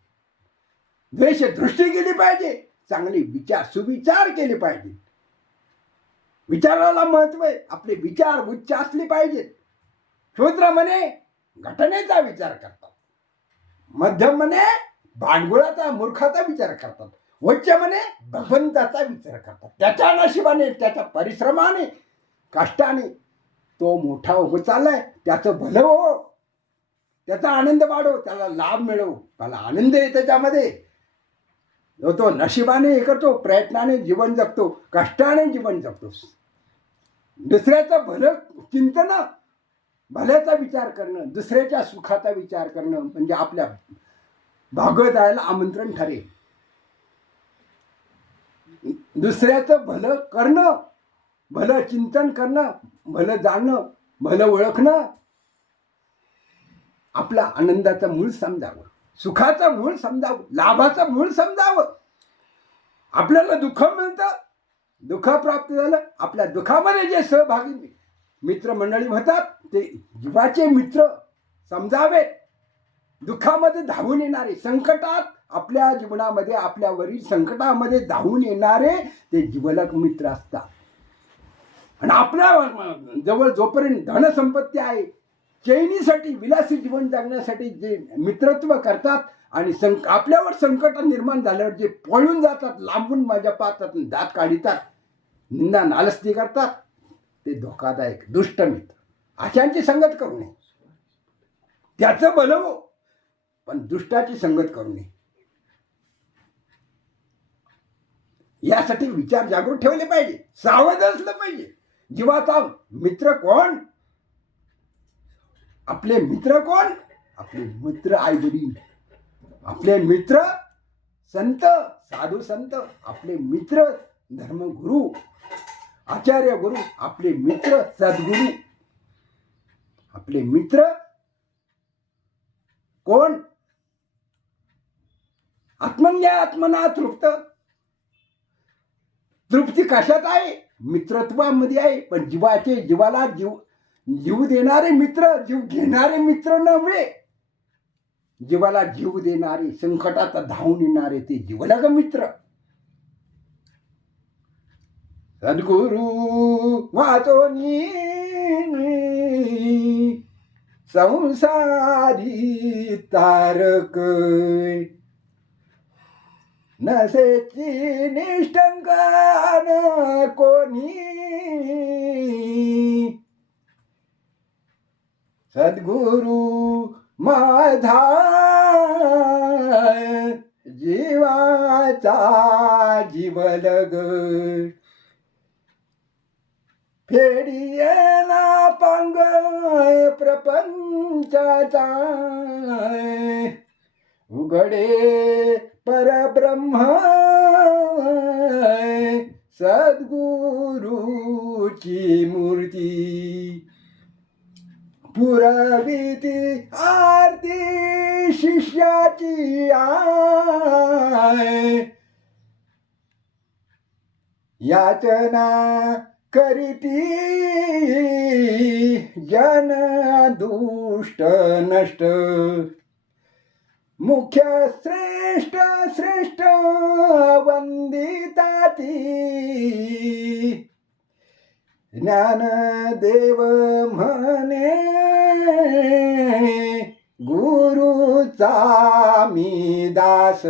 द्वेष दृष्टी गेली पाहिजे, चांगले विचार सुविचार केले पाहिजे. विचाराला महत्व आहे. आपले विचार उच्च असले पाहिजेत. शूद्र म्हणे घटनेचा विचार करतात, मध्यम म्हणे भांडगुळाचा मूर्खाचा विचार करतात, उच्च म्हणे भगवंताचा विचार करतात. त्याच्या नशिबाने, त्याच्या परिश्रमाने, कष्टाने तो मोठा होत चाललाय. त्याचं भलं हो, त्याचा आनंद वाढव, त्याला लाभ मिळव, त्याला आनंद आहे त्याच्यामध्ये. तो नशिबाने हे करतो, प्रयत्नाने जीवन जगतो, कष्टाने जीवन जगतो. दुसऱ्याचं भलं चिंतन, भल्याचा विचार करणं, दुसऱ्याच्या सुखाचा विचार करणं म्हणजे आपल्या भागवताला आमंत्रण ठरेल. दुसऱ्याचं भलं करणं, भलं चिंतन करणं, भलं जाणणं, भलं ओळखणं, आपला आनंदाचं मूळ समजावं, सुखाचं मूळ समजावं, लाभाचं मूळ समजावं. आपल्याला दुःख मिळतं, दुःख प्राप्त झालं, आपल्या दुःखामध्ये जे सहभागी मित्रमंडळी होतात ते जीवाचे मित्र समजावे. दुःखामध्ये धावून येणारे, संकटात आपल्या जीवनामध्ये, आपल्यावरील संकटामध्ये धावून येणारे ते जीवलक मित्र असतात. आणि आपल्या जवळ जोपर्यंत धनसंपत्ती आहे, चैनीसाठी, विलासी जीवन जगण्यासाठी जे मित्रत्व करतात आणि आपल्यावर संकट निर्माण झाल्यावर जे पळून जातात, लांबून मजा पाहतात, दात काढतात, निंदा नालस्ती करतात, ते धोकादायक दुष्ट मित्र. अशांची संगत करू नये. त्याचं भलं हो, पण दुष्टाची संगत करू नये. यासाठी विचार जागृत ठेवले पाहिजे, सावध असलं पाहिजे. जीवाचा मित्र कोण? आपले मित्र कोण? आपले मित्र आई वडील, आपले मित्र संत, साधू संत, आपले मित्र धर्मगुरु, आचार्य गुरु, आपले मित्र सद्गुरु, आपले मित्र कोण? आत्मना तृप्त. तृप्ती कशात आहे? मित्रत्वामध्ये आहे. पण जीवाला जीव देणारे मित्र, जीव घेणारे मित्र नव्हे. जीवाला जीव देणारे, संकटात धावून येणारे ते जीवलग मित्र. सद्गुरु वाचोनी संसारी तारक, नसेची निष्ठंगान कोणी. सद्गुरु माझा जीवाचा जीवलग, फेडियेला पांग प्रपंचाचा, उघडे परब्रह्म सद्गुरूची मूर्ती. पुरविती आरती शिष्याची आय, याचना करीती जन दुष्ट नष्ट. मुख्य श्रेष्ठ श्रेष्ठ वंदिता ती, ज्ञानदेव म्हणे गुरुचा मी दास.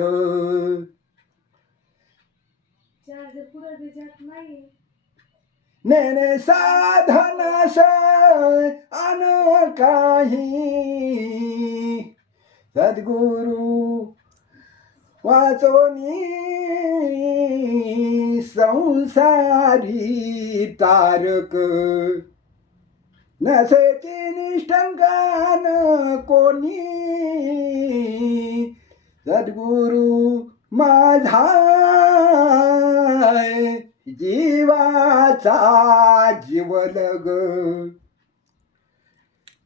नेने साधनास अन काही, सद्गुरु वाचोनी संसारी तारक, नसेची निष्ठंगान कोणी. सद्गुरु माझा जीवाचा जीवलग,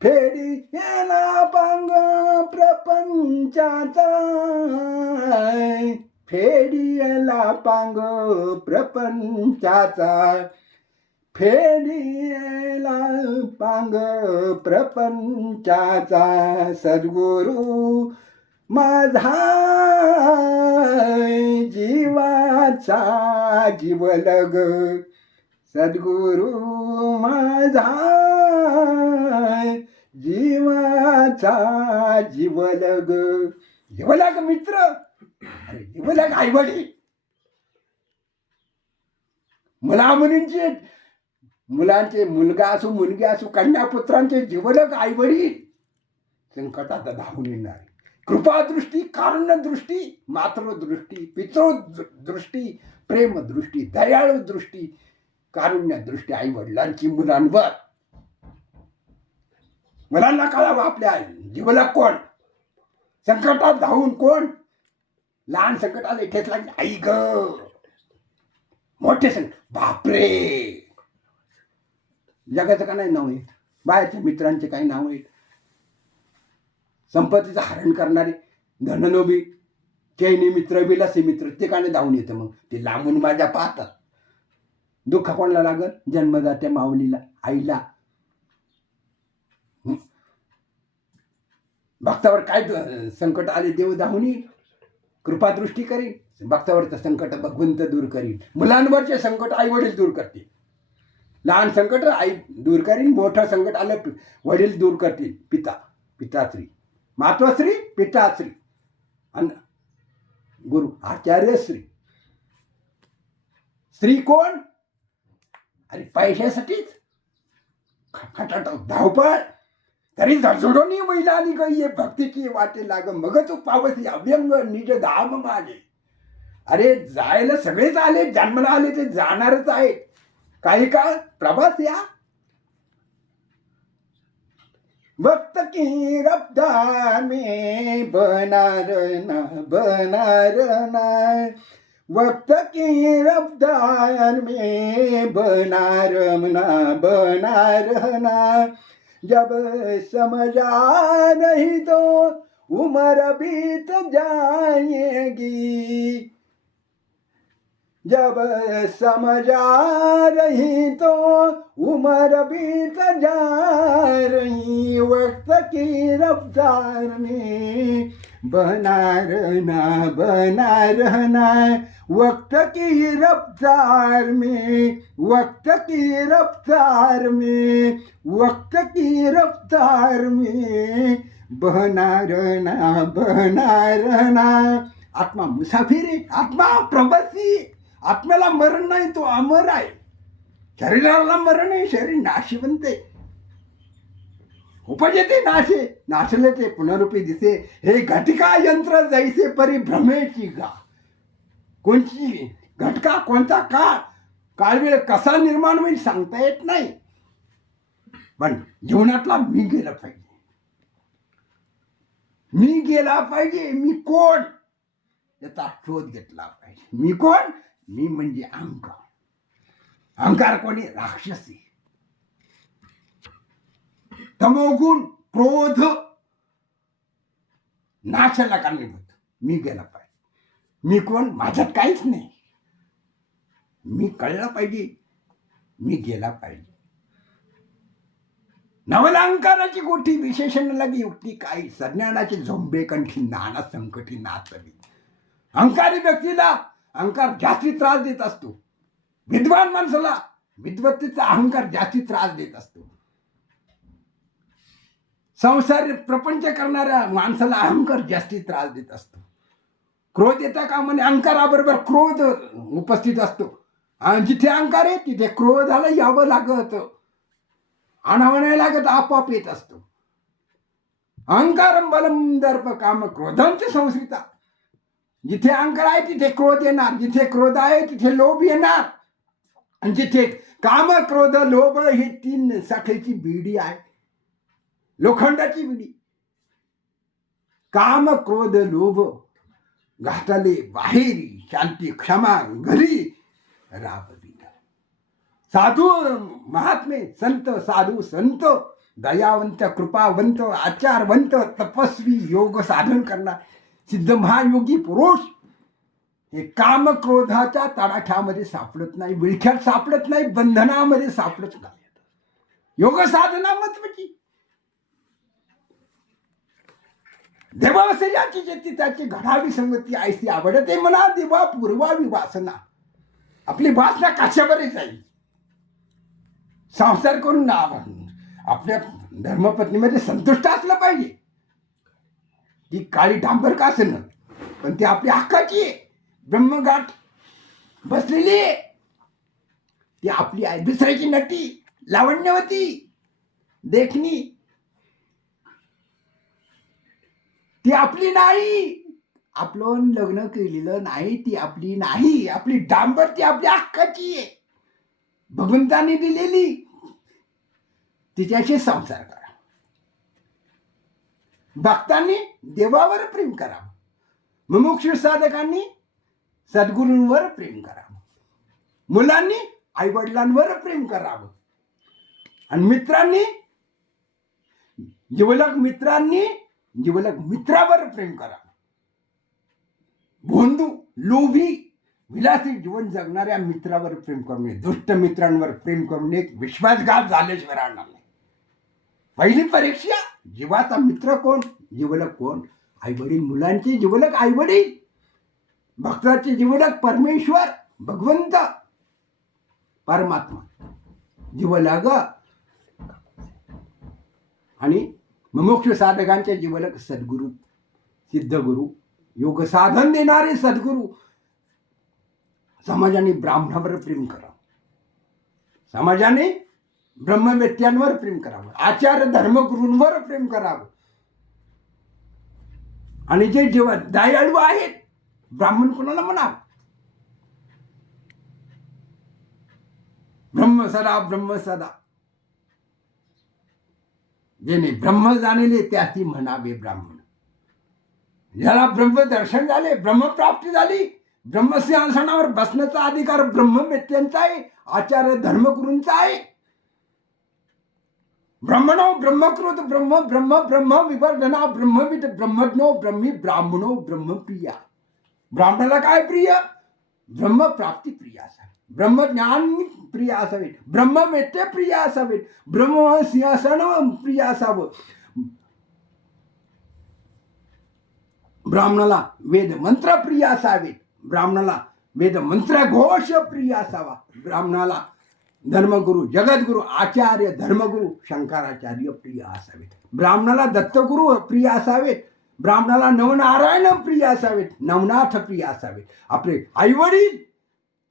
फेडी याला पांग प्रपंचाचा, फेडियला पांग प्रपंचाचा, फेडियला पांग प्रपंचाचा. सद्गुरु माझा जीवाचा जीवलग, सद्गुरु माझा जीवाचा जीवलग. जीवलग मित्र, अरे जीवलग आई वडील, मुलांचे मुलगा असो मुलगी असो, कन्या पुत्रांचे जीवलग आई वडील. संकटात धावून येणारे, कृपादृष्टी, कारुण्यदृष्टी, मातृदृष्टी, पितृदृष्टी, प्रेमदृष्टी, दयाळू दृष्टी, कारुण्यदृष्टी आई वडिलांची मुलांवर. मुलांना कळावं आपल्या जीवलग कोण. संकटात धावून कोण? लहान संकट आले ठेच लागले, आई ग. मोठे संकट, बापरे. जगाचं का नाही नाव आहे, बाहेरच्या मित्रांचे काही नाव आहेत. संपत्तीचं हरण करणारे, धनलोभी, चैनी मित्र, विलासी मित्र, ते का नाही धावून येतं. मग ते लांबून माझ्या पाहतात. दुःख कोणाला लागल? जन्मदात्या माऊलीला, आईला. भक्तावर काय संकट आले, देव धावून येईल, कृपादृष्टी करील. भक्तावरचं संकट भगवंत दूर करील. मुलांवरचे संकट आई वडील दूर करतील. लहान संकट आई दूर करील, मोठं संकट आलं वडील दूर करतील. पिताश्री, मातोश्री, पिताश्री आणि गुरु आचार्यश्री. स्त्री कोण? अरे पैशासाठीच खटाट धावपळ, तरी झडझडोनी महिलानी गई भक्तीची वाटे लाग, मग तू पावसी अभ्यंग निज धाम माझे. अरे जायला सगळेच आले, जन्माला आले ते जाणारच आहेत. काही काळ प्रवास या. वक्त की रफ्तार में बनार ना वक्त की रफ्तार में बनार ना जब समझा नहीं तो उम्र बीत जाएगी जब समझ आ रही तो उम्र बीत जा रही वक्त की रफ्तार में बना रहना वक्त की रफ्तार में वक्त की रफ्तार में वक्त की रफ्तार में बना रहना. आत्मा मुसाफिर आहे, आत्मा प्रवासी. आत्म्याला मरण नाही, तो अमर आहे. शरीराला मरण आहे, शरीर नाशिवंत आहे. उपजते नाशे, नाशले ते पुनरुपी दिसे. हे घटिका यंत्र जैसे परी भ्रमेची गा. कोणची घटका, कोणता काळवेळ कसा निर्माण होईल सांगता येत नाही. पण जीवनातला मी गेला पाहिजे. मी गेला पाहिजे. मी कोण याचा शोध घेतला पाहिजे. मी कोण? मी म्हणजे अहंकार. अहंकार कोणी? राक्षसी. तमोगुण, क्रोध नाशाला कारणीभूत. मी गेला पाहिजे. मी कोण? माझ्यात काहीच नाही. मी कळलं पाहिजे. मी गेला पाहिजे. नवलांकाराची गोठी विशेषण लगी युक्ती काही सज्ञानाचे झोंबे कंठी नाना संकटी नाचली. अहंकारी व्यक्तीला अहंकार जास्ती त्रास देत असतो. विद्वान माणसाला विद्वत्तेचा अहंकार जास्ती त्रास देत असतो. संसार प्रपंच करणाऱ्या माणसाला अहंकार जास्ती त्रास देत असतो. क्रोध येता का म्हणे अहंकाराबरोबर क्रोध उपस्थित असतो. जिथे अहंकार आहे तिथे क्रोधाला यावं लागत, आणावं नाही लागत, आपोआप येत असतो. अहंकारम बलम दर्प काम क्रोधांचे संस्कृता. जिथे अहंकार आहे तिथे क्रोध येणार, जिथे क्रोध आहे तिथे लोभ येणार. आणि जिथे काम क्रोध लोभ ही तीन साखळीची बिडी आहे, लोखंडाची बिडी. काम क्रोध लोभ घाटाले बाहेरी, शांती क्षमा घरी राबवित. साधू महात्मे संत, साधू संत दयावंत कृपावंत आचारवंत तपस्वी योग साधन करणार सिद्ध महायोगी पुरुष हे काम क्रोधाच्या तडाख्यामध्ये सापडत नाही, विळख्यात सापडत नाही, बंधनामध्ये सापडत नाही. योग साधना महत्वाची. देवावसेची जेती त्याची घडावी संगती ऐसी आवडते म्हणा देवा पूर्वावी वासना. आपली वासना कशावरच जाईल. संसार करून आपल्या धर्मपत्नीमध्ये संतुष्ट असलं पाहिजे. ती काळी डांबर का असेल पण ती आपली हक्काची आहे. ब्रह्मगाठ बसलेली आहे. ती आपली आहे. दुसऱ्याची नटी लावण्यवती देखणी ती आपली नाही. आपलं लग्न केलेलं नाही, ती आपली नाही. आपली डांबर ती आपल्या हक्काची आहे, भगवंताने दिलेली. तिच्याशी संसार करा. भक्तांनी देवावर प्रेम करावं. मुमुक्षु साधकांनी सद्गुरूंवर प्रेम करावं. मुलांनी आईवडिलांवर प्रेम करावं. आणि मित्रांनी जिवलग मित्रावर प्रेम करावं. भोंदू लोभी विलासी जीवन जगणाऱ्या मित्रावर प्रेम करू नये. दुष्ट मित्रांवर प्रेम करू नये. विश्वासघात झाल्याशिवाय राहणार नाही. पहिली परीक्षा जीवाचा मित्र कोण, जिवलग कोण. आईवडील मुलांचे जिवलग आईवडील, भक्ताचे जिवलग परमेश्वर भगवंत परमात्मा जिवलग. आणि मुमुक्षु साधकांचे जिवलग सद्गुरू सिद्धगुरू योग साधन देणारे सद्गुरू. समाजाने ब्राह्मणावर प्रेम करावं. समाजाने ब्रह्मवेत्यांवर प्रेम करावं. आचार्य धर्मगुरूंवर प्रेम करावं. आणि जे जेव्हा दयाळू आहेत ब्राह्मण कोणाला म्हणावं. ब्रह्म सदा ब्रह्म सदा. जेणे ब्रह्म जाणले त्याची म्हणावे ब्राह्मण. ज्याला ब्रह्मदर्शन झाले, ब्रह्मप्राप्ती झाली, ब्रह्मसिंहासनावर बसण्याचा अधिकार ब्रह्मवेत्यांचा आहे, आचार्य धर्मगुरूंचा आहे. ब्रह्मणो ब्रह्मकृत ब्रह्म ब्रह्म ब्रह्म विवर्धना ब्रह्मविद ब्रह्मज्ञो ब्रह्मी ब्राह्मणो ब्रह्मप्रिया. ब्राह्मणाला काय प्रिय? ब्रह्मप्राप्ती प्रिय असावी, ब्रह्मज्ञान प्रिय असावे, ब्रह्मवेत्ते प्रिय असावेत, ब्रह्मसिंहासन प्रिय असावं. ब्राह्मणाला वेद मंत्र प्रिय असावेत, ब्राह्मणाला वेद मंत्र घोष प्रिय असावा. ब्राह्मणाला धर्मगुरु जगद्गुरु आचार्य धर्मगुरु शंकराचार्य प्रिय असावेत. ब्राह्मणाला दत्तगुरु प्रिय असावेत, ब्राह्मणाला नवनारायण प्रिय असावेत, नवनाथ प्रिय असावेत. आपले आईवडील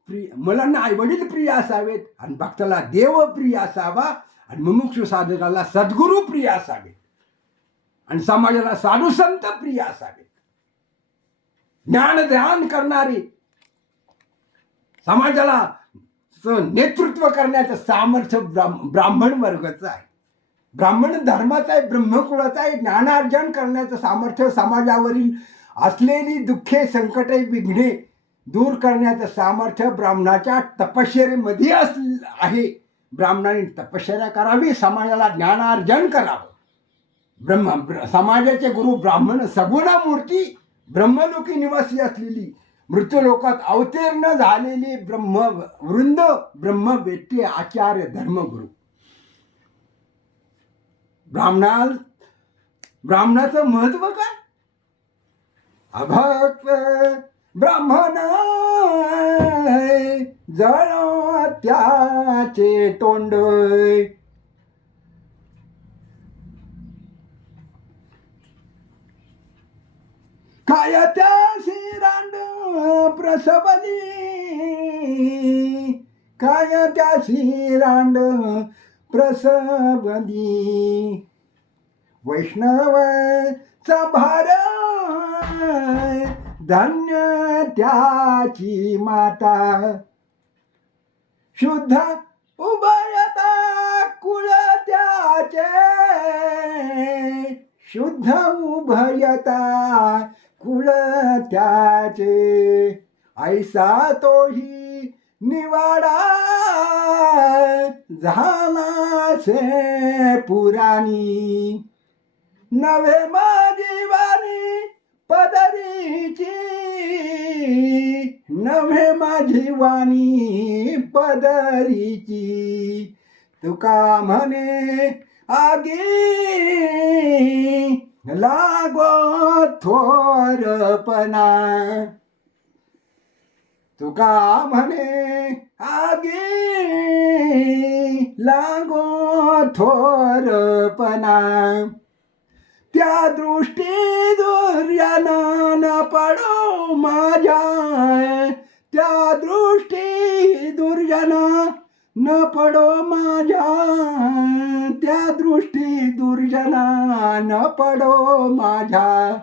प्रिय, मुलांना आईवडील प्रिय असावेत, आणि भक्ताला देव प्रिय असावा, आणि मुमुक्षु साधकाला सद्गुरु प्रिय असावेत, आणि समाजाला साधू संत प्रिय असावेत. ज्ञान ध्यान करणारी समाजाला नेतृत्व करण्याचं सामर्थ्य ब्राह्मण वर्गाचं आहे, ब्राह्मण धर्माचं आहे, ब्रह्मकुळाचं आहे. ज्ञानार्जन करण्याचं सामर्थ्य, समाजावरील असलेली दुःखे संकटे विघ्ने दूर करण्याचं सामर्थ्य ब्राह्मणाच्या तपश्चर्येमध्ये आहे. ब्राह्मणाने तपश्चर्या करावी, समाजाला ज्ञानार्जन करावं. समाजाचे गुरु ब्राह्मण सगुण मूर्ती, ब्रह्मलोकी निवासी असलेली, मृत्यूलोकात अवतीर्ण झालेली ब्रह्मवृंद, ब्रह्मवेत्ते आचार्य धर्मगुरु. ब्राह्मणाचं महत्व काय? अभक्त ब्राह्मण जळो त्याचे तोंड, काय त्याशी रांड प्रसवली, काय त्याशी रांड प्रसवली. वैष्णव भार धन्य त्याची माता, शुद्ध उभयता कुळ त्याचे, शुद्ध उभयता कुळ त्याचे. ऐसा तोही निवाडा झाला से पुराणी, नवे माझी वाणी पदरीची, नवे माझी वाणी पदरीची. तुका म्हणे आगी लागो थोरपणा, तुका म्हणे आगी लागो थोरपणा. त्या दृष्टी दुर्जनान पडो माझ्या, त्या दृष्टी दुर्जना न पडो माझ्या, त्या दृष्टी दुर्जना न पडो माझ्या,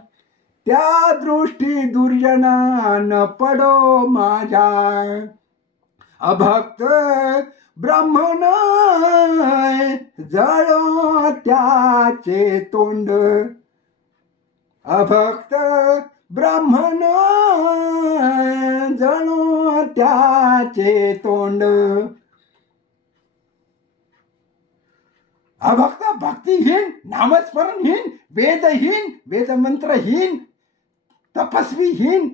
त्या दृष्टी दुर्जना न पडो माझ्या. अभक्त ब्राह्मण जळो त्याचे तोंड, अभक्त ब्राह्मण जळो त्याचे तोंड. अभक्त भक्तिहीन, नामस्मरणहीन, वेदहीन, वेदमंत्रहीन, तपस्वीहीन,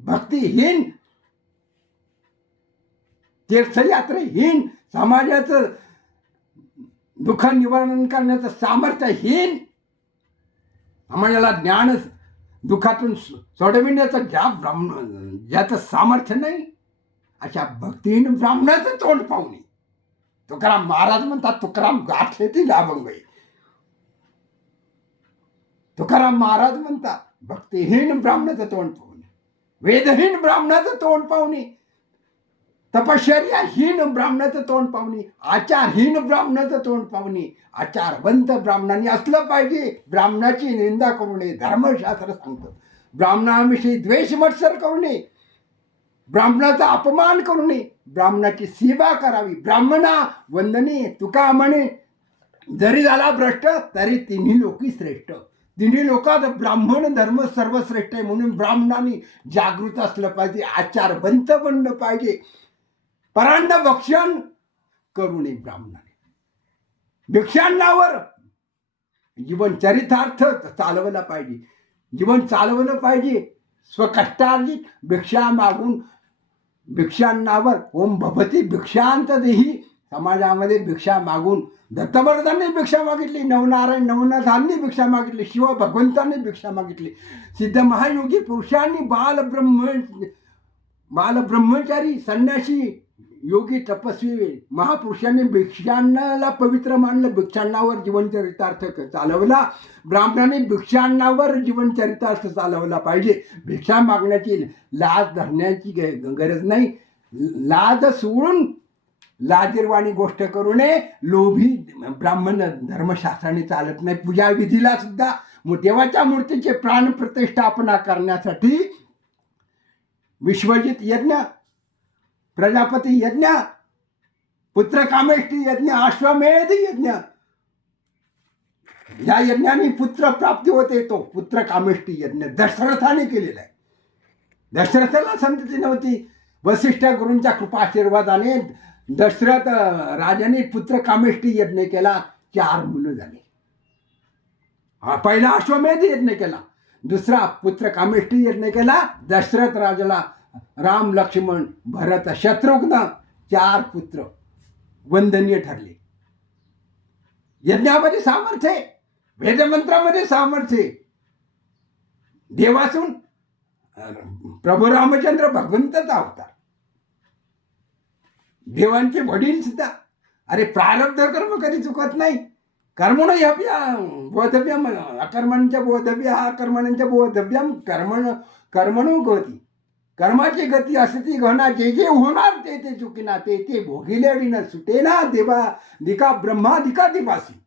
भक्तिहीन, तीर्थयात्रेहीन, समाजाचं दुःख निवारण करण्याचं सामर्थ्यहीन, समाजाला ज्ञान दुःखातून सोडविण्याचं ज्याचं सामर्थ्य नाही, अशा भक्तिहीन ब्राह्मणाचं तोंड पाहुणे. तुकाराम महाराज म्हणतात, तुकाराम गाठेतील अभंग. तुकाराम महाराज म्हणतात, भक्तिहीन ब्राह्मणाचं तोंड पाहुणे, वेदहीन ब्राह्मणाचं तोंड पाहुणे, तपश्चर्याहीन ब्राह्मणाचं तोंड पाहुणे, आचारहीन ब्राह्मणाचं तोंड पाहुणे. आचारवंत ब्राह्मणांनी असलं पाहिजे, ब्राह्मणाची निंदा करू नये, धर्मशास्त्र सांगतं. ब्राह्मणाविषयी द्वेष मत्सर करू नये, ब्राह्मणाचा अपमान करू नये, ब्राह्मणाची सेवा करावी. ब्राह्मणा वंदने तुका म्हणे, जरी झाला भ्रष्ट तरी तिन्ही लोकी श्रेष्ठ. तिन्ही लोकात ब्राह्मण धर्म सर्वश्रेष्ठ आहे. म्हणून ब्राह्मणांनी जागृत असलं पाहिजे, आचारवंत बनलं पाहिजे. परांड भक्षण करू नये ब्राह्मणाने. भिक्षांनावर जीवन चरितार्थ चालवला पाहिजे. जीवन चालवलं पाहिजे. स्वकष्टार्जित भिक्षा मागून भिक्षांनावर ओम भवती भिक्षांत देही. समाजामध्ये भिक्षा मागून दत्तवरदांनी भिक्षा मागितली, नवनारायण नवनाथांनी भिक्षा मागितली, शिव भगवंतांनी भिक्षा मागितली, सिद्ध महायोगी पुरुषांनी बालब्रह्मचारी संन्यासी योगी तपस्वी महापुरुषांनी भिक्षांनाला पवित्र मानलं. भिक्षांनावर जीवनचरितार्थ चालवला. ब्राह्मणांनी भिक्षांनावर जीवनचरितार्थ चालवला पाहिजे. भिक्षा मागण्याची लाज धरण्याची गरज नाही. लाज सोडून लाजीरवाणी गोष्ट करू नये. लोभी ब्राह्मण धर्मशास्त्राने चालत नाही. पूजा विधीला सुद्धा देवाच्या मूर्तीचे प्राणप्रतिष्ठापना करण्यासाठी विश्वजित यज्ञ, प्रजापती यज्ञ, पुत्रकामेष्टी यज्ञ, अश्वमेध यज्ञ, या यज्ञाने पुत्र प्राप्ती होते. तो पुत्रकामेष्टी यज्ञ दशरथाने केलेला आहे. दशरथाला संतती नव्हती. वसिष्ठ गुरूंच्या कृपाशीर्वादाने दशरथ राजाने पुत्रकामेष्टी यज्ञ केला. 4 मुलं झाली. हा पहिला अश्वमेध यज्ञ केला. दुसरा पुत्रकामेष्टी यज्ञ केला. दशरथ राजाला राम लक्ष्मण भरत शत्रुघ्न 4 पुत्र वंदनीय ठरले. यज्ञामध्ये सामर्थ्य आहे. वेदमंत्रामध्ये सामर्थ्य आहे. देवासून प्रभू रामचंद्र भगवंताचा अवतार. देवांचे वडील सुद्धा. अरे प्रारब्ध कर्म कधी चुकत नाही. कर्मण ह्या बोधव्यम अकर्मणच्या बोधव्य अकर्मणांच्या बोधव्यम कर्मणो गती. कर्माची गती असते ती घना. जे जे होणार ते ते चुकिना. ते ते भोगिलेडी न सुटेना. देवा दिका ब्रह्मा दिका दिवासी.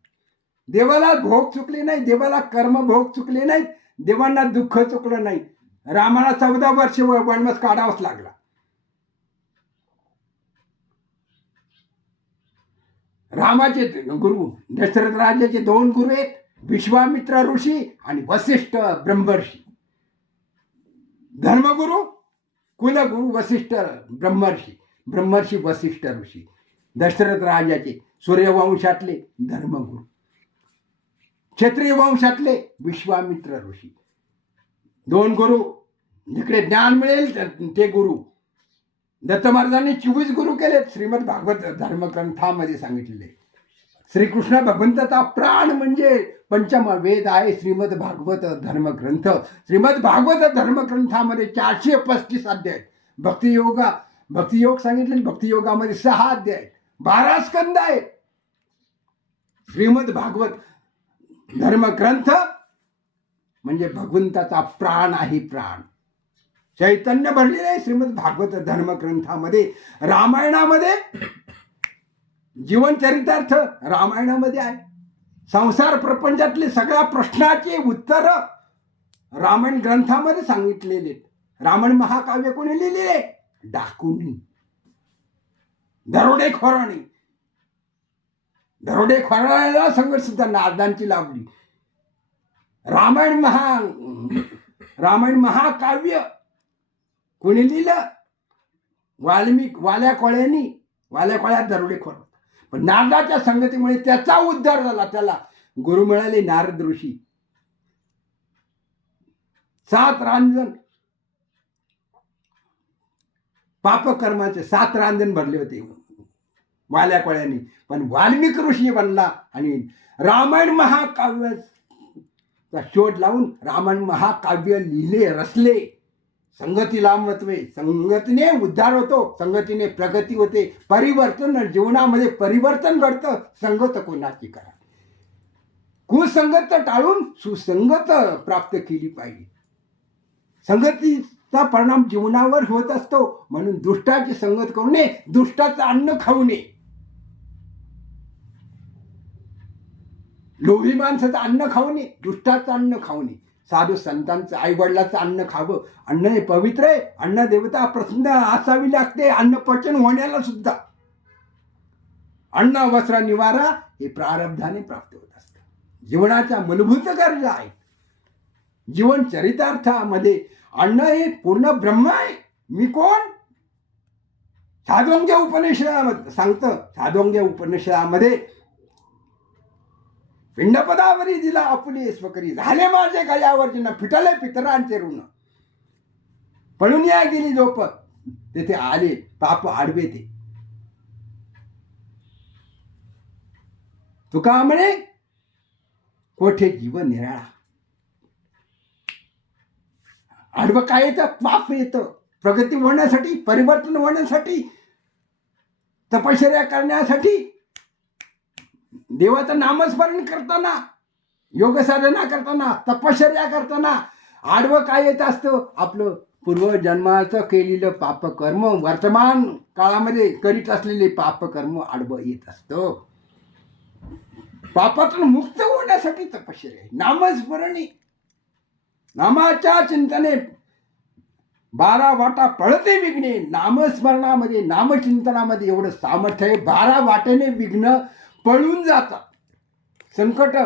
देवाला भोग चुकले नाही. देवाला कर्म भोग चुकले नाहीत. देवांना दुःख चुकलं नाही. रामाला 14 वर्ष वनवास काढावाच लागला. रामाचे गुरु दशरथ राजाचे 2 गुरु आहेत. विश्वामित्र ऋषी आणि वसिष्ठ ब्रह्मर्षी. धर्मगुरु कुलगुरु वसिष्ठ ब्रह्मर्षी. ब्रह्मर्षी वसिष्ठ ऋषी. दशरथ राजाचे सूर्यवंशातले धर्मगुरु. क्षत्रिय वंशातले विश्वामित्र ऋषी. 2 गुरु. जिकडे ज्ञान मिळेल ते गुरु. दत्त महाराजांनी 24 गुरु केलेत. श्रीमद भागवत धर्मग्रंथामध्ये सांगितलेले. श्रीकृष्ण भगवंताचा प्राण म्हणजे पंचम वेद आहे श्रीमद भागवत धर्मग्रंथ. श्रीमद भागवत धर्मग्रंथामध्ये 435 अध्याय आहेत. भक्तियोग सांगितले. भक्तियोगामध्ये 6 अध्याय आहेत. 12 स्कंद आहेत. श्रीमद भागवत धर्मग्रंथ म्हणजे भगवंताचा प्राण आहे. प्राण चैतन्य भरलेलं आहे श्रीमद भागवत धर्मग्रंथामध्ये. रामायणामध्ये जीवनचरितार्थ रामायणामध्ये आहे. संसार प्रपंचातले सगळ्या प्रश्नाचे उत्तर रामायण ग्रंथामध्ये सांगितलेले. रामायण महाकाव्य कोणी लिहिलेले? डाकूंनी, दरोडेखोरांनी. दरोडेखोराला संघर्ष सुद्धा नारदांची लावली. रामायण महाकाव्य कोणी लिहिलं? वाल्या कोळ्यात दरोडेखोर. पण नारदाच्या संगतीमुळे त्याचा उद्धार झाला. त्याला गुरु मिळाले नारद ऋषी. 7 रांजण पापकर्माचे 7 रांजण भरले होते वाल्या कोळ्यांनी. पण वाल्मिक ऋषी बनला आणि रामायण महाकाव्याचा शोध लावून रामायण महाकाव्य लिहिले, रचले. संगतीला महत्व आहे. संगतीने उद्धार होतो. संगतीने प्रगती होते. परिवर्तन जीवनामध्ये परिवर्तन घडतं. संगत कोणाची करा. कुसंगत टाळून सुसंगत प्राप्त केली पाहिजे. संगतीचा परिणाम जीवनावर होत असतो. म्हणून दुष्टाची संगत करू नये. दुष्टाचं अन्न खाऊ नये. लोभी माणसाचं अन्न खाऊ नये. दुष्टाचं अन्न खाऊ नये. साधू संतांचं आईवडिलाचं अन्न खावं. अन्न हे पवित्र आहे. अन्न देवता प्रसन्न असावी लागते अन्न पचन होण्याला सुद्धा. अन्न वस्त्र निवारा हे प्रारब्धाने प्राप्त होत असतं. जीवनाच्या मूलभूत गरजा आहेत. जीवन चरितार्थामध्ये अन्न हे पूर्ण ब्रह्म आहे. मी कोण? साधोंग्य उपनिषदामध्ये सांगतं. साधोंग्य उपनिषदामध्ये पिंडपदावरी दिला आपुले स्वकरी, झाले माझे गयावर्जन, फिटले पितरांचे ऋण, पळून या गेली झोप, तेथे आले पाप आडवे ते. तुका म्हणे कोठे जीवन निराळा. आडवं काय येतं? पाप येतं. प्रगती होण्यासाठी, परिवर्तन होण्यासाठी, तपश्चर्या करण्यासाठी, देवाचं नामस्मरण करताना, योग साधना करताना, तपश्चर्या करताना आडवं काय येत असतं? आपलं पूर्वजन्माचं केलेलं पापकर्म, वर्तमान काळामध्ये करीत असलेले पापकर्म आडवं येत असतं. पापातून मुक्त होण्यासाठी तपश्चर्या आहे, नामस्मरणे. नामाच्या चिंतने 12 वाटा पळते विघ्ने. नामस्मरणामध्ये, नामचिंतनामध्ये एवढं सामर्थ्य आहे. 12 वाटेने विघ्न पळून जातात. संकट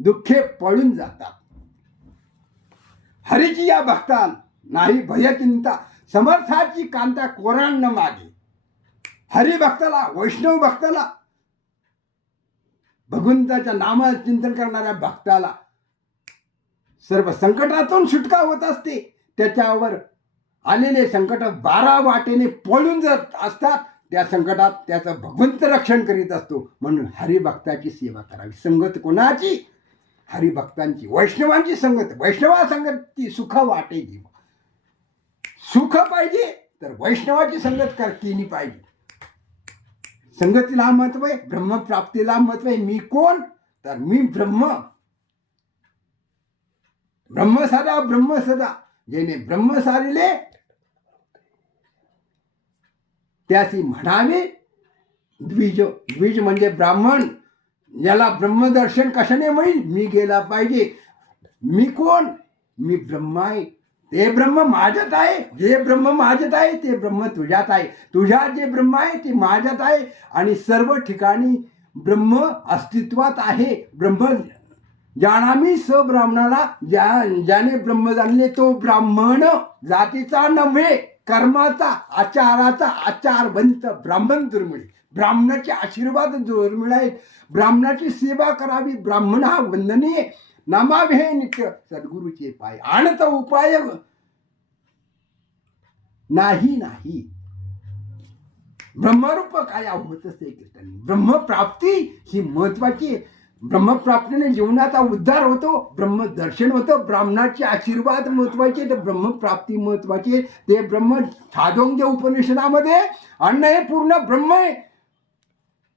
दुःखे पळून जातात. हरीची या भक्ता नाही भयचिंता, समर्थाची कांता कोराण न मागे. हरिभक्ताला, वैष्णव भक्ताला, भगवंताच्या नामचिंतन करणाऱ्या भक्ताला सर्व संकटातून सुटका होत असते. त्याच्यावर आलेले संकट 12 वाटेने पळून जात असतात. त्या संकटात त्याचं भगवंत रक्षण करीत असतो. म्हणून हरिभक्ताची सेवा करावी. संगत कोणाची? हरिभक्तांची, वैष्णवांची संगत. वैष्णवा संगत ती सुख वाटे जीव. सुख पाहिजे तर वैष्णवाची संगत केली पाहिजे. संगतीला महत्व आहे, ब्रह्मप्राप्तीला महत्व आहे. मी कोण? तर मी ब्रह्म. ब्रह्मसदा ब्रह्मसदा, जेणे ब्रह्म सारिले त्याची म्हणावे द्विज. द्विज म्हणजे ब्राह्मण. याला ब्रह्मदर्शन कशाने होईल? मी गेला पाहिजे. मी कोण? मी ब्रह्म आहे. ते ब्रह्म माझ्यात आहे. जे ब्रह्म माझ्यात आहे ते ब्रह्म तुझ्यात आहे. तुझ्यात जे ब्रह्म आहे ते माझ्यात आहे. आणि सर्व ठिकाणी ब्रह्म अस्तित्वात आहे. ब्रह्म जाणामी स ब्राह्मणाला, ज्याने ब्रह्म जाणले तो ब्राह्मण. जातीचा नव्हे, कर्माचा, आचाराचा आचारवंत ब्राह्मण दुर्मिळ. ब्राह्मणाचे आशीर्वाद दुर्मिळ आहेत. ब्राह्मणाची सेवा करावी. ब्राह्मण हा वंदनीय. नामावे नित्य सद्गुरूचे पाय, आणत उपाय नाही नाही. ब्रह्मरूप काय होत असते कीर्तन. ब्रह्मप्राप्ती ही महत्वाची. ब्रह्मप्राप्तीने जीवनाचा उद्धार होतो. ब्रह्मदर्शन होतं. ब्राह्मणाचे आशीर्वाद महत्वाचे, तर ब्रह्मप्राप्ती महत्वाची. ते ब्रह्म छादोंग्य उपनिषदामध्ये अन्न हे पूर्ण ब्रह्म आहे.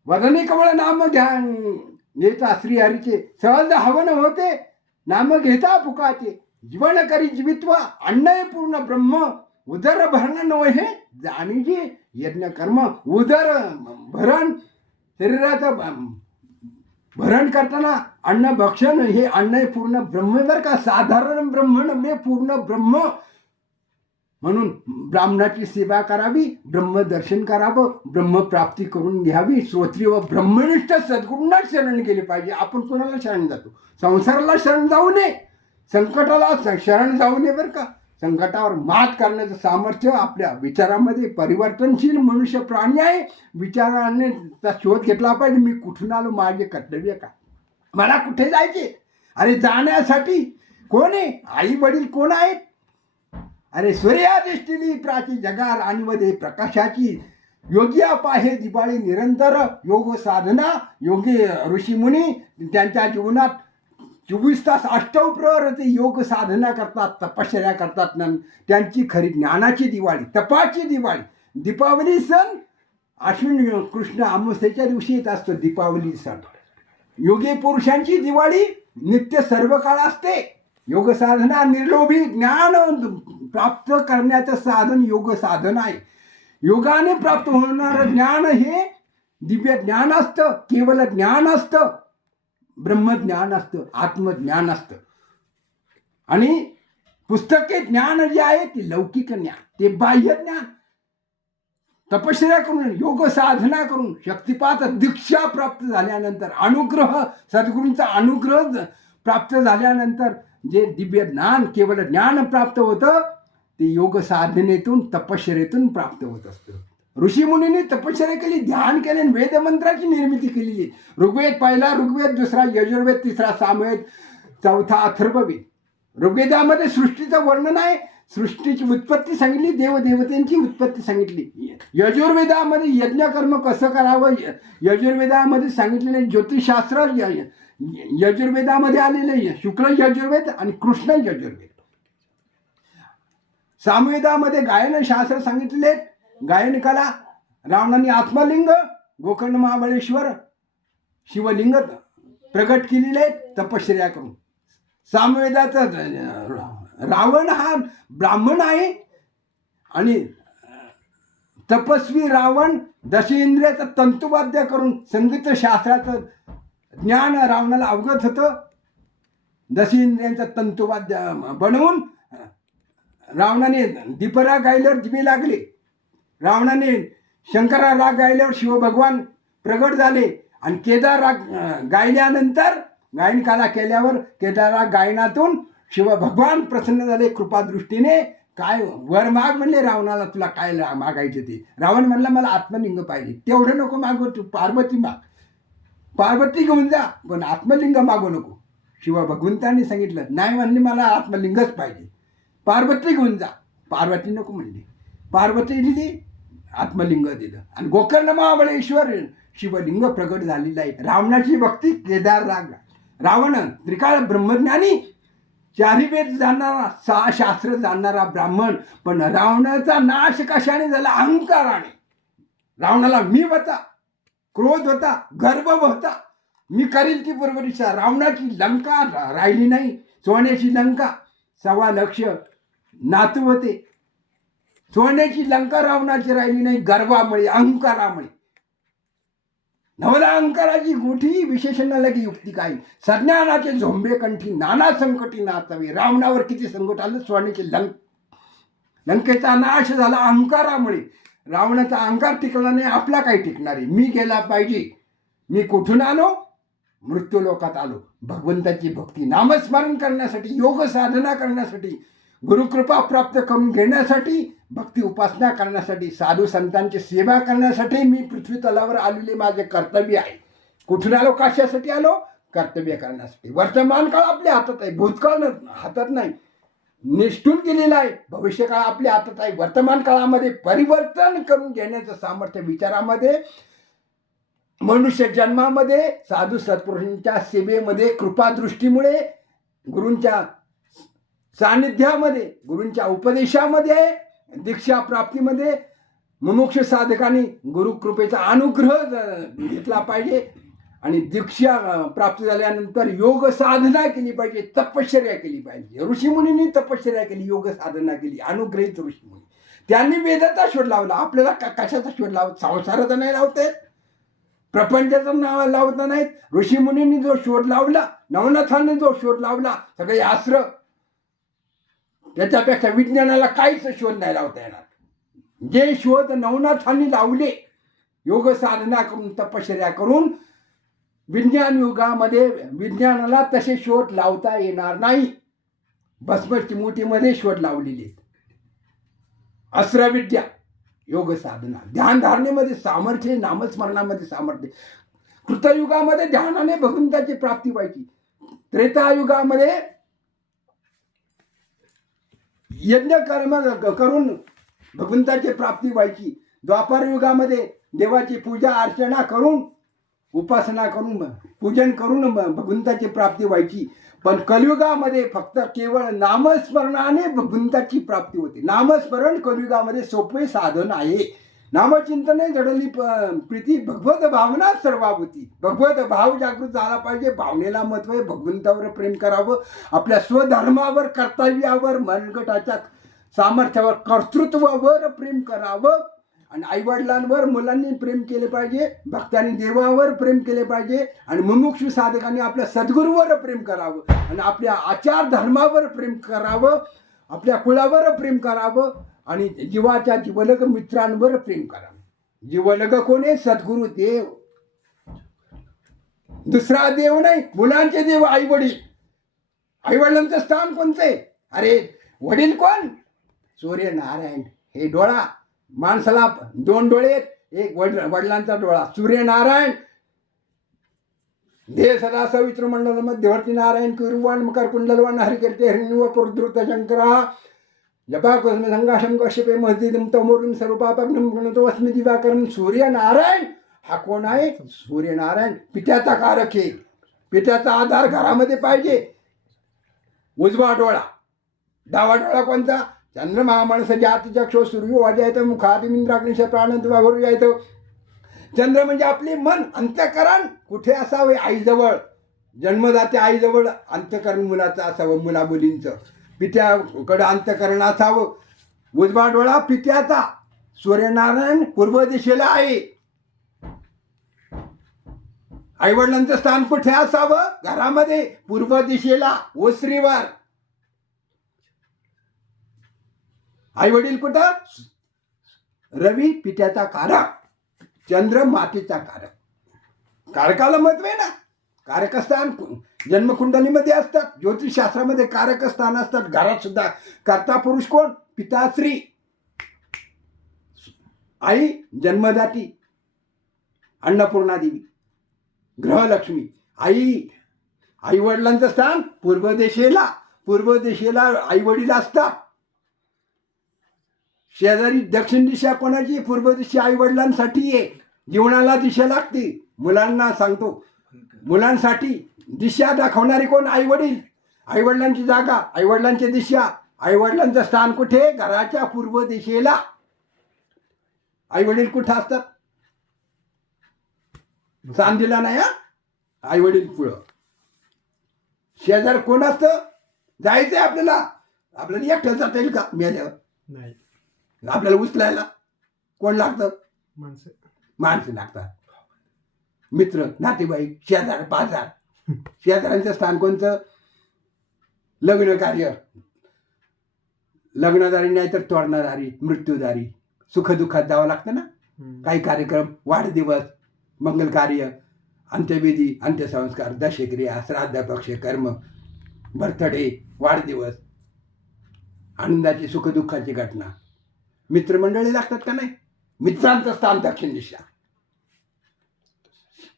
वदने कवळ नाम घ्या घेता श्रीहरीचे, सहज हवन होते नाम घेता फुकाचे. जीवन करी जीवित्वा, अन्न हे पूर्ण ब्रह्म. उदर भरण नव्हे जाणीजे यज्ञ कर्म. उदर भरण, शरीराचं भरण करताना अन्न भक्षण, हे अन्न हे पूर्ण ब्रह्म बरं का. साधारण ब्रह्म नव्हे, पूर्ण ब्रह्म. म्हणून ब्राह्मणाची सेवा करावी, ब्रह्मदर्शन करावं, ब्रह्मप्राप्ती करून घ्यावी. श्रोत्री व ब्रह्मनिष्ठ सद्गुरूंना शरण गेले पाहिजे. आपण कोणाला शरण जातो? संसाराला शरण जाऊ नये, संकटाला शरण जाऊ नये बरं का. संकटावर मात करण्याचं सामर्थ्य आपल्या विचारामध्ये, परिवर्तनशील मनुष्य प्राणी आहे. विचाराने त्याचा शोध घेतला पाहिजे. मी कुठून आलो, माझे कर्तव्य काय, मला कुठे जायचे. अरे जाण्यासाठी कोण आहे? आई वडील कोण आहेत? अरे सूर्या दृष्टीली प्राची जगा राणीमध्ये प्रकाशाची. योग्य पाहे दिवाळी निरंतर. योग साधना, योगी ऋषीमुनी त्यांच्या जीवनात 24 तास अष्टप्रहर ते योग साधना करतात, तपश्चर्या करतात. त्यांची खरी ज्ञानाची दिवाळी, तपाची दिवाळी. दीपावली सण अश्विन कृष्ण अमावस्येच्या दिवशी येत असतो. दीपावली सण योगी पुरुषांची दिवाळी नित्य सर्व काळ असते. योग साधना, निर्लोभी ज्ञान प्राप्त करण्याचं साधन योग साधन आहे. योगाने प्राप्त होणारं ज्ञान हे दिव्य ज्ञान असतं, केवळ ज्ञान असतं, ब्रह्मज्ञान असतं, आत्मज्ञान असतं. आणि पुस्तके ज्ञान जे आहे ते लौकिक ज्ञान, ते बाह्य ज्ञान. तपश्चर्या करून, योग साधना करून, शक्तिपात दीक्षा प्राप्त झाल्यानंतर, अनुग्रह, सद्गुरूंचा अनुग्रह प्राप्त झाल्यानंतर जे दिव्य ज्ञान, केवळ ज्ञान प्राप्त होतं ते योग साधनेतून, तपश्चर्येतून प्राप्त होत असतं. ऋषीमुनींनी तपश्चर्या केली, ध्यान केले, वेदमंत्राची निर्मिती केलेली. ऋग्वेद पहिला, ऋग्वेद दुसरा, यजुर्वेद तिसरा, सामवेद चौथा, अथर्ववेद. ऋग्वेदामध्ये सृष्टीचं वर्णन आहे, सृष्टीची उत्पत्ती सांगितली, देवदेवतांची उत्पत्ती सांगितली. यजुर्वेदामध्ये यज्ञकर्म कसं करावं, यजुर्वेदामध्ये सांगितलेले ज्योतिषशास्त्र, यजुर्वेदामध्ये आलेले शुक्ल यजुर्वेद आणि कृष्ण यजुर्वेद. सामवेदामध्ये गायनशास्त्र सांगितलेले, गायन कला. रावणाने आत्मलिंग, गोकर्ण महाबळेश्वर शिवलिंग प्रगट केलेले तपश्चर्या करून. सामवेदाचा रावण हा ब्राह्मण आहे आणि तपस्वी रावण दशेंद्रियाचं तंतुवाद्य करून संगीतशास्त्राचं ज्ञान रावणाला अवगत होतं. दशेंद्रियांचं तंतुवाद्य बनवून रावणाने दीपराग गायल्यावर दिवे लागले. रावणाने शंकरा राग गायल्यावर शिवभगवान प्रगट झाले आणि केदार राग गायल्यानंतर, गायनकाला केल्यावर केदार राग गायनातून शिवभगवान प्रसन्न झाले कृपादृष्टीने. काय वर माग म्हणले रावणाला, तुला काय मागायचं ते. रावण म्हणला मला आत्मलिंग पाहिजे. तेवढं नको मागू, तू पार्वती माग, पार्वती घेऊन जा, पण आत्मलिंग मागू नको. शिवभगवंतांनी सांगितलं नाही, म्हणले मला आत्मलिंगच पाहिजे, पार्वती घेऊन जा. पार्वती नको म्हणली, पार्वती दिली, आत्मलिंग दिलं आणि गोकर्ण महाबळेश्वर शिवलिंग प्रगट झालेलं आहे. रावणाची भक्ती, केदार राग. रावण त्रिकाळ ब्रह्मज्ञानी, चारी वेद जाणणारा, 6 शास्त्र जाणणारा ब्राह्मण, पण रावणाचा नाश कशाने झाला? अहंकाराने. रावणाला मी होता, क्रोध होता, गर्व होता, मी करील ती बरोबर इच्छा. रावणाची लंका राहिली नाही, सोन्याची लंका, 1.25 लाख नातू होते. सोन्याची लंका रावणाची राहिली नाही, गर्वामुळे, अहंकारामुळे. नवला अहंकाराची गोठी विशेषण लगी युक्ती काही, सज्ञानाचे झोंबे कंठी, नाना संकटी नाचावे. रावणावर किती संकट आलं, सोन्याची लंकेचा नाश झाला अहंकारामुळे. रावणाचा अहंकार टिकला नाही, आपला काही टिकणार आहे. मी गेला पाहिजे. मी कुठून आलो? मृत्यू लोकात आलो. भगवंताची भक्ती, नामस्मरण करण्यासाठी, योग साधना करण्यासाठी, गुरुकृपा प्राप्त करून घेण्यासाठी, भक्ती उपासना करण्यासाठी, साधू संतांची सेवा करण्यासाठी मी पृथ्वी तलावर आलेले माझे कर्तव्य आहे. कुठून आलो? कशासाठी आलो? कर्तव्य करण्यासाठी. वर्तमान काळ आपल्या हातात आहे, भूतकाळ हातात नाही, निष्ठून केलेला आहे. भविष्यकाळ आपल्या हातात आहे. वर्तमान काळामध्ये परिवर्तन करून घेण्याचं सामर्थ्य विचारामध्ये, मनुष्य जन्मामध्ये, साधू सत्पुरुषांच्या सेवेमध्ये, कृपादृष्टीमुळे, गुरूंच्या सानिध्यामध्ये, गुरूंच्या उपदेशामध्ये, दीक्षा प्राप्तीमध्ये मुमुक्ष साधकांनी गुरुकृपेचा अनुग्रह घेतला पाहिजे आणि दीक्षा प्राप्त झाल्यानंतर योग साधना केली पाहिजे, तपश्चर्या केली पाहिजे. ऋषीमुनींनी तपश्चर्या केली, योग साधना केली, अनुग्रहित ऋषीमुनी. त्यांनी वेदाचा शोध लावला. आपल्याला कशाचा शोध लावत? संसाराचा नाही लावतायत, प्रपंचाचं नाव लावत नाहीत. ऋषीमुनींनी जो शोध लावला, नवनाथांनी जो शोध लावला, सगळे शास्त्र, त्याच्यापेक्षा विज्ञानाला काहीच शोध नाही लावता येणार. जे शोध नवनाथांनी लावले, योग साधना करून, तपश्चर्या करून, विज्ञान युगामध्ये विज्ञानाला तसे शोध लावता येणार नाही. भस्मचिमुटीमध्ये शोध लावलेले, अस्त्रविद्या, योग साधना, ध्यानधारणेमध्ये सामर्थ्य, नामस्मरणामध्ये सामर्थ्य. कृतयुगामध्ये ध्यानाने भगवंताची प्राप्ती व्हायची. त्रेतायुगामध्ये यज्ञ कर्म करून भगवंताची प्राप्ती व्हायची. द्वापार युगामध्ये देवाची पूजा अर्चना करून, उपासना करून, पूजन करून भगवंताची प्राप्ती व्हायची. पण कलियुगामध्ये फक्त केवळ नामस्मरणाने भगवंताची प्राप्ती होते. नामस्मरण कलियुगामध्ये सोपे साधन आहे. नामचिंतने जडली प्रीती, भगवत भावना सर्वाभूती. भगवत भाव जागृत झाला पाहिजे. भावनेला महत्व आहे. भगवंतावर प्रेम करावं, आपल्या स्वधर्मावर, कर्तव्यावर, मनगटाच्या सामर्थ्यावर, कर्तृत्वावर प्रेम करावं आणि आईवडिलांवर मुलांनी प्रेम केले पाहिजे, भक्तांनी देवावर प्रेम केले पाहिजे, आणि मुमुक्षु साधकांनी आपल्या सद्गुरूवर प्रेम करावं, आणि आपल्या आचार धर्मावर प्रेम करावं, आपल्या कुळावर प्रेम करावं, आणि जीवाच्या जीवलग मित्रांवर प्रेम करावं. जीवलग कोण आहे? सद्गुरू देव. दुसरा देव नाही, मुलांचे देव आई वडील. आई वडिलांचं स्थान कोणतं आहे? अरे वडील कोण? सूर्यनारायण. हे डोळा, माणसाला 2 डोळे आहेत, एक वडिलांचा डोळा सूर्यनारायण. देह सदा सवित्र मंडल मध्यवर्ती नारायण कुरुवान मकर कुंडलवान हरिकर्ते हरिव पुरुद्रुत शंकरा जपा कुसुम संघाशम कश्यपे महदिदम तमोरुम सर्वपापग्नम गणतो अस्मि दिवाकरम. सूर्यनारायण हा कोण आहे? सूर्यनारायण पित्याचा कारक आहे. पित्याचा आधार घरामध्ये पाहिजे. उजवा डोळा. डावा डोळा कोणता? चंद्रमा माणसं जात चक्षो सूर्यो वाजायतं मुखादिमिंद्राग्निश प्राणत्वा भरू जायतं. चंद्र म्हणजे आपले मन, अंतःकरण कुठे असावे? आईजवळ. जन्मदाते आईजवळ अंतःकरण मुलाचं असावं, मुला मुलींचं. पित्याकडं अंतःकरण असावं. उजवा डोळा पित्याचा. सूर्यनारायण पूर्व दिशेला आहे. आईवडिलांचं स्थान कुठे असावं? घरामध्ये, पूर्व दिशेला, ओसरीवर. आईवडील कुठं? रवी पित्याचा कारक, चंद्र मातेचा कारक. कारकाला महत्व आहे ना. कारकस्थान जन्मकुंडलीमध्ये असतात. ज्योतिषशास्त्रामध्ये कारकस्थान असतात. घरात सुद्धा. कर्ता पुरुष कोण? पिताश्री. आई जन्मदाती अन्नपूर्णा देवी, ग्रहलक्ष्मी. आई वडिलांचं स्थान पूर्व दिशेला. पूर्व दिशेला आई वडील असतात. शेजारी दक्षिण दिशा कोणाची? पूर्व दिशा आई वडिलांसाठी आहे. जीवनाला दिशा लागते. मुलांना सांगतो, मुलांसाठी दिशा दाखवणारी कोण? आई वडील. आई वडिलांची जागा, आई वडिलांची दिशा, आई वडिलांचं स्थान कुठे? घराच्या पूर्व दिशेला. आई वडील कुठं असतात? चांदीला नाही हा. आई वडील पुढं. शेजार कोण असतं? जायचंय आपल्याला. आपल्याला एकटं जाता येईल का मेल्यावर? नाही. आपल्याला उचलायला कोण लागतं? माणसं लागतात. मित्र, नातेवाईक, शेजार, पाजार. शेजाऱ्यांचं स्थान कोणतं? लग्न कार्य. लग्नदारी नाही तर तोरणादारी, मृत्यूदारी. सुखदुःखात जावं लागतं ना. काही कार्यक्रम, वाढदिवस, मंगल कार्य, अंत्यविधी, अंत्यसंस्कार, दशक्रिया, श्राद्ध पक्ष, कर्म, बर्थडे, वाढदिवस, आनंदाची सुखदुःखाची घटना. मित्रमंडळी लागतात का नाही? मित्रांचं स्थान दक्षिण दिशा.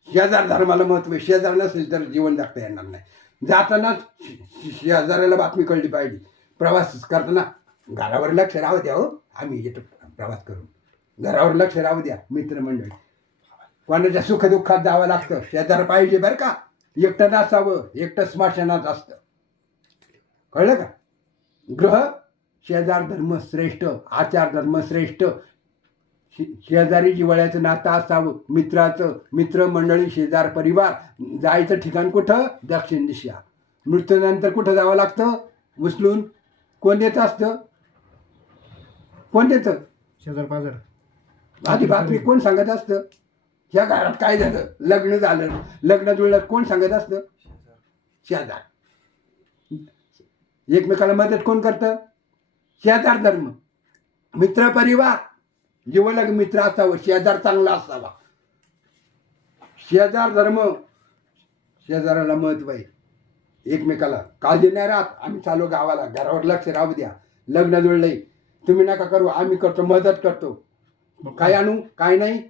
शेजार धर्माला महत्व आहे. शेजार नसेल तर जीवन जगता येणार नाही. जाताना शेजाऱ्याला बातमी कळली पाहिजे. प्रवास करताना घरावर लक्ष राहू द्या. हो, आम्ही येतो प्रवास करून. घरावर लक्ष राहू द्या. मित्रमंडळी कोणाच्या सुखदुःखात जावं लागतं. शेजार पाहिजे बरं का. एकटं नसावं. एकटं स्मशानात असतं. कळलं का? ग्रह शेजार धर्म श्रेष्ठ, आचार धर्म श्रेष्ठ. शेजारी जिव्हाळ्याचं नातं असावं. मित्राचं, मित्रमंडळी, शेजार, परिवार. जायचं ठिकाण कुठं? दक्षिण दिशा. मृत्यूनंतर कुठं जावं लागतं? उचलून कोण देत असतं? कोण देतं? शेजार पाजार. आधी बातमी कोण सांगत असतं? ह्या घरात काय झालं? लग्न झालं, लग्न जुळलं, कोण सांगत असतं? शेजार. एकमेकाला मदत कोण करतं? शेजार धर्म. मित्र परिवार, जीवलग मित्र असावं. शेजार चांगला असावा. शेजार धर्म. शेजाराला महत्व आहे. एकमेकाला काळजी नाही राहत. आम्ही चालू गावाला, घरावर लक्ष राहू द्या. लग्न जुळलंय, तुम्ही नका करू, आम्ही करतो, मदत करतो. काय आणू, काय नाही.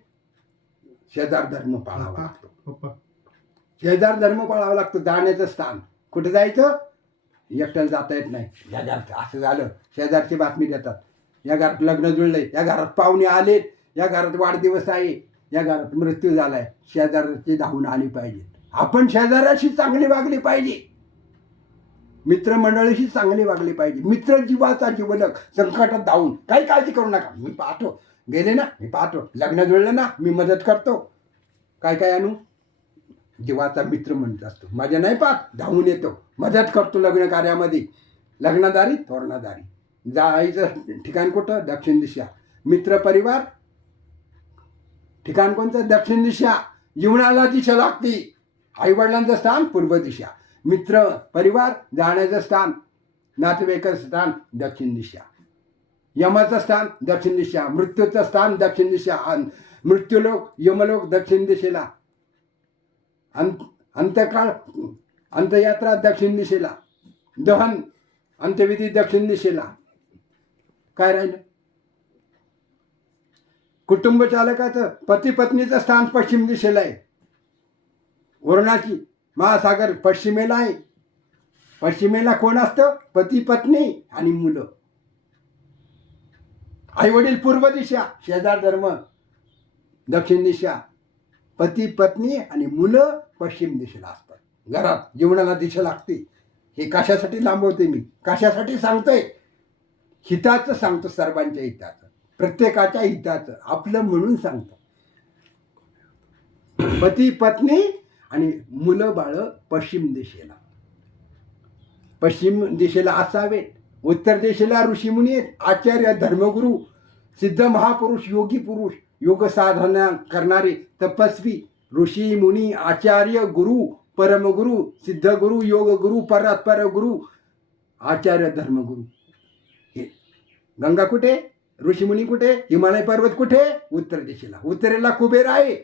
शेजार धर्म पाळावा लागतो. शेजार धर्म पाळावा लागतो. जाण्याचं स्थान कुठे जायचं? एकट्याला जाता येत नाही. या घरात असं झालं, शेजारची बातमी देतात. या घरात लग्न जुळलंय, या घरात पाहुणे आलेत, या घरात वाढदिवस आहे, या घरात मृत्यू झालाय. शेजाराची धावून आली पाहिजे. आपण शेजाराशी चांगली वागली पाहिजे. मित्रमंडळीशी चांगली वागली पाहिजे. मित्र जीवाचा जीवलग. संकटात धावून काही काळजी करू नका. मी पाहतो, गेले ना मी पाहतो, लग्न जुळलं ना मी मदत करतो. काय काय आणू? जीवाचा मित्र म्हणत असतो. माझ्या नाही पाहत, धावून येतो, मदत करतो लग्न कार्यामध्ये. लग्नदारी, तोरणादारी. जायचं ठिकाण कुठं? दक्षिण दिशा. मित्र परिवार, ठिकाण कोणतं? दक्षिण दिशा. जीवनाला दिशा लागते. आईवडिलांचं स्थान पूर्व दिशा. मित्र परिवार जाण्याचं स्थान, नातेवाईकाचं स्थान दक्षिण दिशा. यमाचं स्थान दक्षिण दिशा. मृत्यूचं स्थान दक्षिण दिशा. मृत्यूलोक यमलोक दक्षिण दिशेला. अंतकाळ अंतयात्रा दक्षिण दिशेला. दहन अंत्यविधी दक्षिण दिशेला. काय राहिलं? कुटुंब चालकाचं पती पत्नीचं स्थान पश्चिम दिशेला आहे. वरुणाची महासागर पश्चिमेला आहे. पश्चिमेला कोण असतं? पती पत्नी आणि मुलं. आईवडील पूर्व दिशा, शेजार धर्म दक्षिण दिशा, पती पत्नी आणि मुलं पश्चिम दिशेला असतात. घरात जीवनाला दिशा लागते. हे कशासाठी लांबवते मी? कशासाठी सांगतोय? हिताचं सांगतो, सर्वांच्या हिताचं, प्रत्येकाच्या हिताचं, आपलं म्हणून सांगतो. पती पत्नी आणि मुलं बाळ पश्चिम दिशेला. पश्चिम दिशेला असावेत. उत्तर दिशेला ऋषीमुनी आहेत, आचार्य, धर्मगुरू, सिद्ध महापुरुष, योगी पुरुष, योग साधना करणारे तपस्वी, ऋषी मुनी, आचार्य, गुरु, परमगुरु, सिद्धगुरु, योगगुरु, परस्पर गुरु, आचार्य, धर्मगुरू. हे गंगा कुठे? ऋषीमुनी कुठे? हिमालय पर्वत कुठे? उत्तर दिशेला. उत्तरेला कुबेर आहे.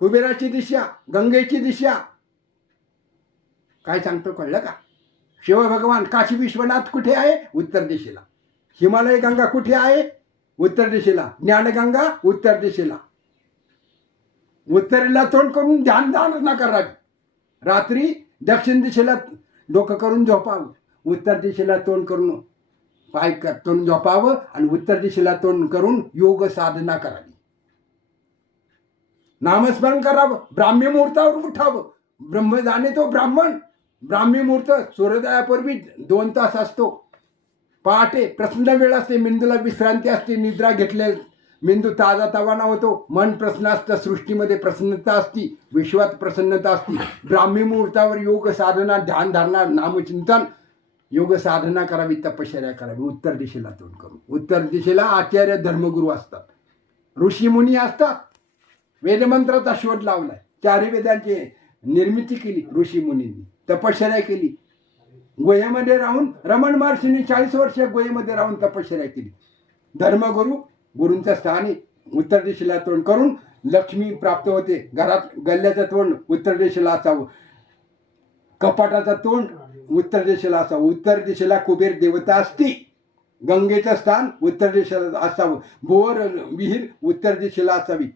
कुबेराची दिशा, गंगेची दिशा. काय सांगतो कळलं का? शिवभगवान काशी विश्वनाथ कुठे आहे? उत्तर दिशेला. हिमालय गंगा कुठे आहे? उत्तर दिशेला. ज्ञानगंगा उत्तर दिशेला. उत्तरेला तोंड करून ध्यान धारणा करावी. रात्री दक्षिण दिशेला डोकं करून झोपावं. उत्तर दिशेला तोंड करून पाय करून झोपावं आणि उत्तर दिशेला तोंड करून योग साधना करावी. नामस्मरण करावं. ब्राह्मी मुहूर्तावर उठावं. ब्रह्म जाणे तो ब्राह्मण. ब्राह्मी मुहूर्त सूर्योदयापूर्वी 2 तास असतो. पहाटे प्रसन्न वेळ असते. मेंदूला विश्रांती असते. निद्रा घेतल्या मेंदू ताजा तवाना होतो. मन प्रसन्न असतं. सृष्टीमध्ये प्रसन्नता असती. विश्वात प्रसन्नता असती. ब्राह्मी मुहूर्तावर योग साधना, ध्यान धारणा, नामचिंतन, योग साधना करावी, तपश्चर्या करावी. उत्तर दिशेला तोंड करून. उत्तर दिशेला आचार्य, धर्मगुरू असतात. ऋषीमुनी असतात. वेदमंत्राचा शोध लावलाय. 4 वेदांची निर्मिती केली ऋषीमुनींनी. तपश्चर्या केली. गोह्यामध्ये राहून रमण महर्षींनी 40 वर्ष गोह्यामध्ये राहून तपश्चर्या केली. धर्मगुरू, गुरूंचं स्थान आहे. उत्तर दिशेला तोंड करून लक्ष्मी प्राप्त होते. घरात गल्ल्याचं तोंड उत्तर दिशेला असावं. कपाटाचं तोंड उत्तर दिशेला असावं. उत्तर दिशेला कुबेर देवता असती. गंगेचं स्थान उत्तर दिशेला असावं. बोर विहीर उत्तर दिशेला असावी.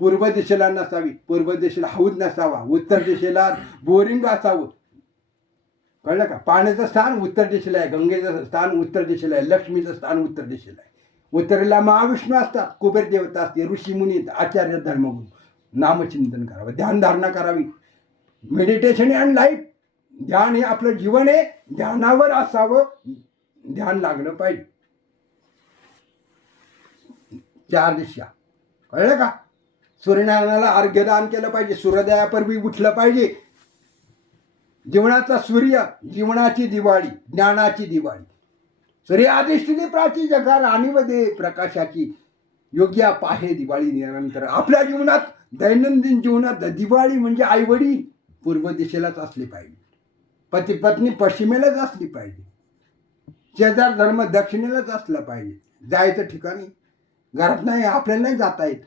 पूर्व दिशेला नसावी. पूर्व दिशेला हौद नसावा. उत्तर दिशेला बोरिंग असावं. कळलं का? पाण्याचं स्थान उत्तर दिशेला आहे. गंगेचं स्थान उत्तर दिशेला आहे. लक्ष्मीचं स्थान उत्तर दिशेला आहे. उत्तरेला महाविष्णू असतात. कुबेर देवता असते. ऋषीमुनी, आचार्य, धर्मगुरू. नामचिंतन करावं. ध्यानधारणा करावी. Meditation and life. ध्यान हे आपलं जीवन आहे. ध्यानावर असावं. ध्यान लागलं पाहिजे. 4 दिशा. कळलं का? सूर्यनारायणाला अर्घ्यदान केलं पाहिजे. सूर्योदयापूर्वी उठलं पाहिजे. जीवनाचा सूर्य, जीवनाची दिवाळी, ज्ञानाची दिवाळी. सूर्याधिष्ठिनी प्राची जगा राणीमध्ये प्रकाशाची. योग्य पाहे दिवाळी निरंतर. आपल्या जीवनात, दैनंदिन जीवनात दिवाळी म्हणजे आईवडील पूर्व दिशेलाच असले पाहिजे. पती पत्नी पश्चिमेलाच असली पाहिजे. शेजार धर्म दक्षिणेलाच असला पाहिजे. जायचं ठिकाणी घरात नाही, आपल्याला नाही जाता येत.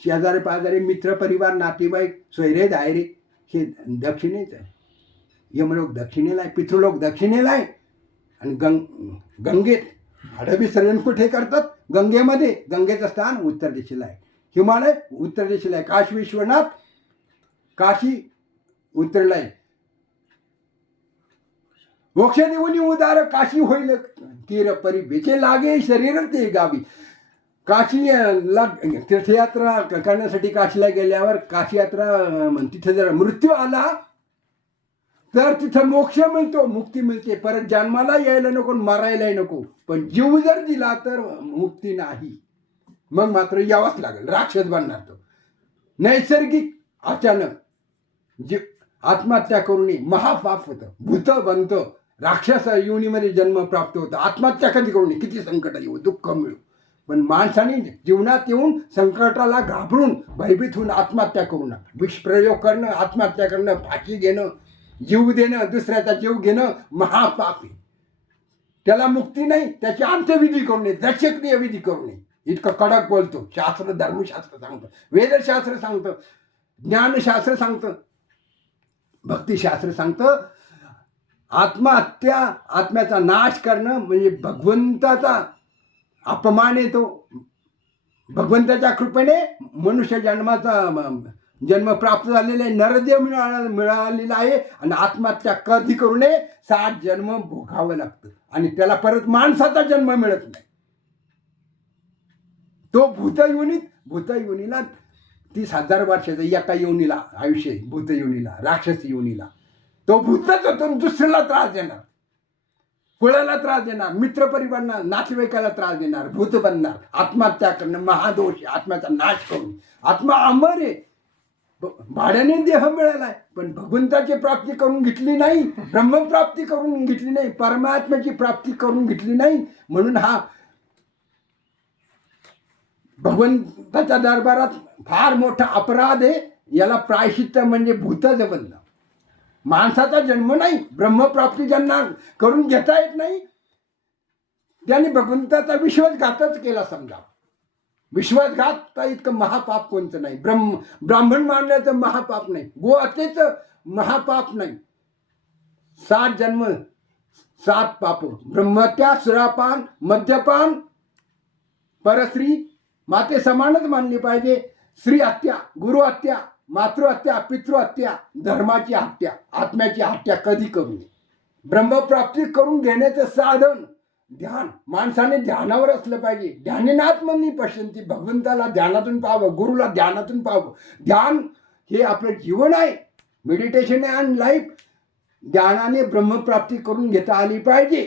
शेजारी पाजारी, मित्र परिवार, नातेवाईक, सोयरे दायरे हे दक्षिणेच आहे. यमलोक दक्षिणेला आहे. पितृलोक दक्षिणेला आहे. आणि गंगेत हडविसर्जन कुठे करतात? गंगेमध्ये. गंगेचं स्थान उत्तर दिशेला आहे. हिमालय उत्तर दिशेला आहे. काशी विश्वनाथ, काशी उत्तरेला आहे. मोक्ष देऊनी उदार काशी होईल तीर परी बेचे लागे शरीर ते गावी. काशीला तीर्थयात्रा करण्यासाठी काशीला गेल्यावर काशी यात्रा तिथे जर मृत्यू आला तर तिथं मोक्ष मिळतो, मुक्ती मिळते. परत जन्माला यायला नको, मारायलाही नको. पण जीव जर दिला तर मुक्ती नाही. मग मात्र यावंच लागेल. राक्षस बनणार तो. नैसर्गिक अचानक जे आत्महत्या करून महापाप होतं. भूत बनतं. राक्षस योनीमध्ये जन्म प्राप्त होतं. आत्महत्या कधी करू नये. किती संकट येऊ, दुःख मिळू, पण माणसाने जीवनात येऊन संकटाला घाबरून भयभीत होऊन आत्महत्या करू नका. विषप्रयोग करणं, आत्महत्या करणं, फाशी घेणं, जीव देणं, दुसऱ्याचा जीव घेणं महापाप आहे. त्याला मुक्ती नाही. त्याची अंत्यविधी करू नये, दशक्रिय विधी करू नये. इतकं कडक बोलतो शास्त्र. धर्मशास्त्र सांगतं, वेदशास्त्र सांगतं, ज्ञानशास्त्र सांगतं, भक्तिशास्त्र सांगतं. आत्महत्या, आत्म्याचा नाश करणं म्हणजे भगवंताचा अपमान येतो. भगवंताच्या कृपेने मनुष्य जन्म प्राप्त झालेला आहे, नरदेव मिळालेला आहे. आणि आत्महत्या कधी करू नये. 60 जन्म भोगावं लागतं आणि त्याला परत माणसाचा जन्म मिळत नाही. तो भूतयोनीला 30,000 वर्षाचा एका योनीला आयुष्य आहे. भूतयोनीला, राक्षसी योनीला तो भूतच होतो. दुसऱ्याला त्रास देणार, कुळाला त्रास देणार, मित्रपरिवारांना, नातेवाईकाला त्रास देणार, भूत बनणार. आत्महत्या करणं महादोष आहे. आत्म्याचा नाश करून. आत्मा अमर आहे. भाड्याने देह मिळाला आहे, पण भगवंताची प्राप्ती करून घेतली नाही, ब्रह्मप्राप्ती करून घेतली नाही, परमात्म्याची प्राप्ती करून घेतली नाही. म्हणून हा भगवंताच्या दरबारात फार मोठा अपराध आहे. याला प्रायश्चित्त म्हणजे भूताचं बंधन. माणसाचा जन्म नाही, ब्रह्मप्राप्ती ज्यांना करून घेता येत नाही त्यांनी भगवंताचा विश्वासघातच केला. समजा विश्वासघात इतकं महापाप कोणतं नाही. ब्राह्मण मानल्याचं महापाप नाही, गो हत्येचं महापाप नाही. 7 जन्म 7 पाप. ब्रह्महत्या, सुरापान, मद्यपान, परस्त्री माते समानच मानली पाहिजे. स्त्री हत्या, गुरु हत्या, मातृहत्या, पितृहत्या, धर्माची हत्या, आत्म्याची हत्या कधी करू नये. ब्रह्मप्राप्ती करून घेण्याचं साधन ध्यान. माणसाने ध्यानावर असलं पाहिजे. ध्यानेनात्मनी पश्यन्ति. भगवंताला ध्यानातून पाहावं, गुरुला ध्यानातून पाहावं. ध्यान हे आपलं जीवन आहे. Meditation and life. ध्यानाने ब्रह्मप्राप्ती करून घेता आली पाहिजे.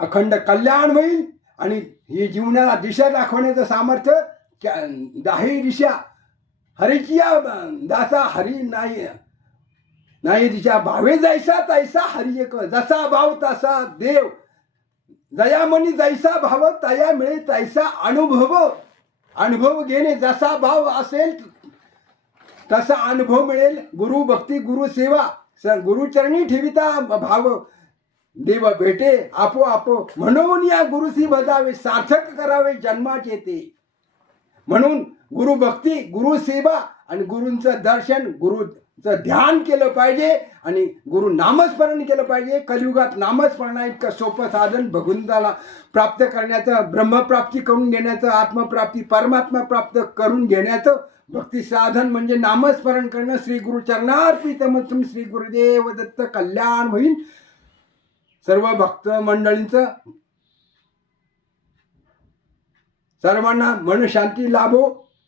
अखंड कल्याण होईल. आणि ही जीवनाला दिशा दाखवण्याचं सामर्थ्य 10 दिशा हरीचिया दासा हरी नाही दिशा भावे जैसा तैसा हरी एक. जसा भाव तसा देव. दयामनी जैसा भाव तया मिळे तैसा अनुभव घेणे. जसा भाव असेल तसा अनुभव मिळेल. गुरु भक्ती, गुरु सेवा, गुरुचरणी ठेविता भाव देव भेटे आपोआप. म्हणून या गुरुसी बजावे, सार्थक करावे जन्माचे ते. म्हणून गुरु भक्ती, गुरु सेवा आणि गुरूंचं दर्शन, गुरुचं ध्यान केलं पाहिजे आणि गुरु नामस्मरण केलं पाहिजे. कलियुगात नामस्मरण इतकं सोपं साधन भगवंताला प्राप्त करण्याचं, ब्रह्मप्राप्ती करून घेण्याचं, आत्मप्राप्ती, परमात्मा प्राप्त करून घेण्याचं भक्ती साधन म्हणजे नामस्मरण करणं. श्री गुरु चरणार्पितमस्तु. श्री गुरुदेव दत्त. कल्याण होईल सर्व भक्त मंडळींचं. सर्वांना मनशांती लाभो,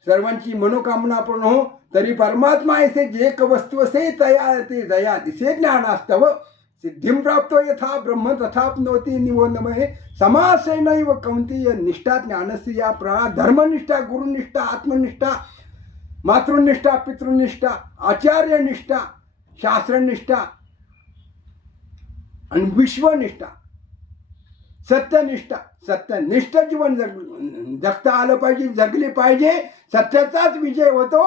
सर्वांची मनोकामना पूर्ण हो. तरी परमात्मा ऐसे जे क वस्तू असे तया ते दया दिसे ज्ञानास्तव. सिद्धिं प्राप्तो यथा ब्रह्म तथाप्नोति निवोन्नमये. समासेनैव कौन्तेय निष्ठा ज्ञानस्य या प्रा. धर्मनिष्ठा, गुरुनिष्ठा, आत्मनिष्ठा, मातृनिष्ठा, पितृनिष्ठा, आचार्यनिष्ठा, शास्त्रनिष्ठा आणि विश्वनिष्ठा, सत्यनिष्ठा. सत्यनिष्ठ जीवन जगता आलं पाहिजे, जगले पाहिजे. सत्याचाच विजय होतो.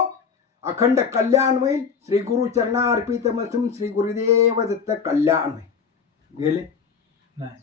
अखंड कल्याण होईल. श्री गुरु चरणार्पितमस्तु. श्री गुरुदेव दत्त. कल्याण होईल. गेले नाही.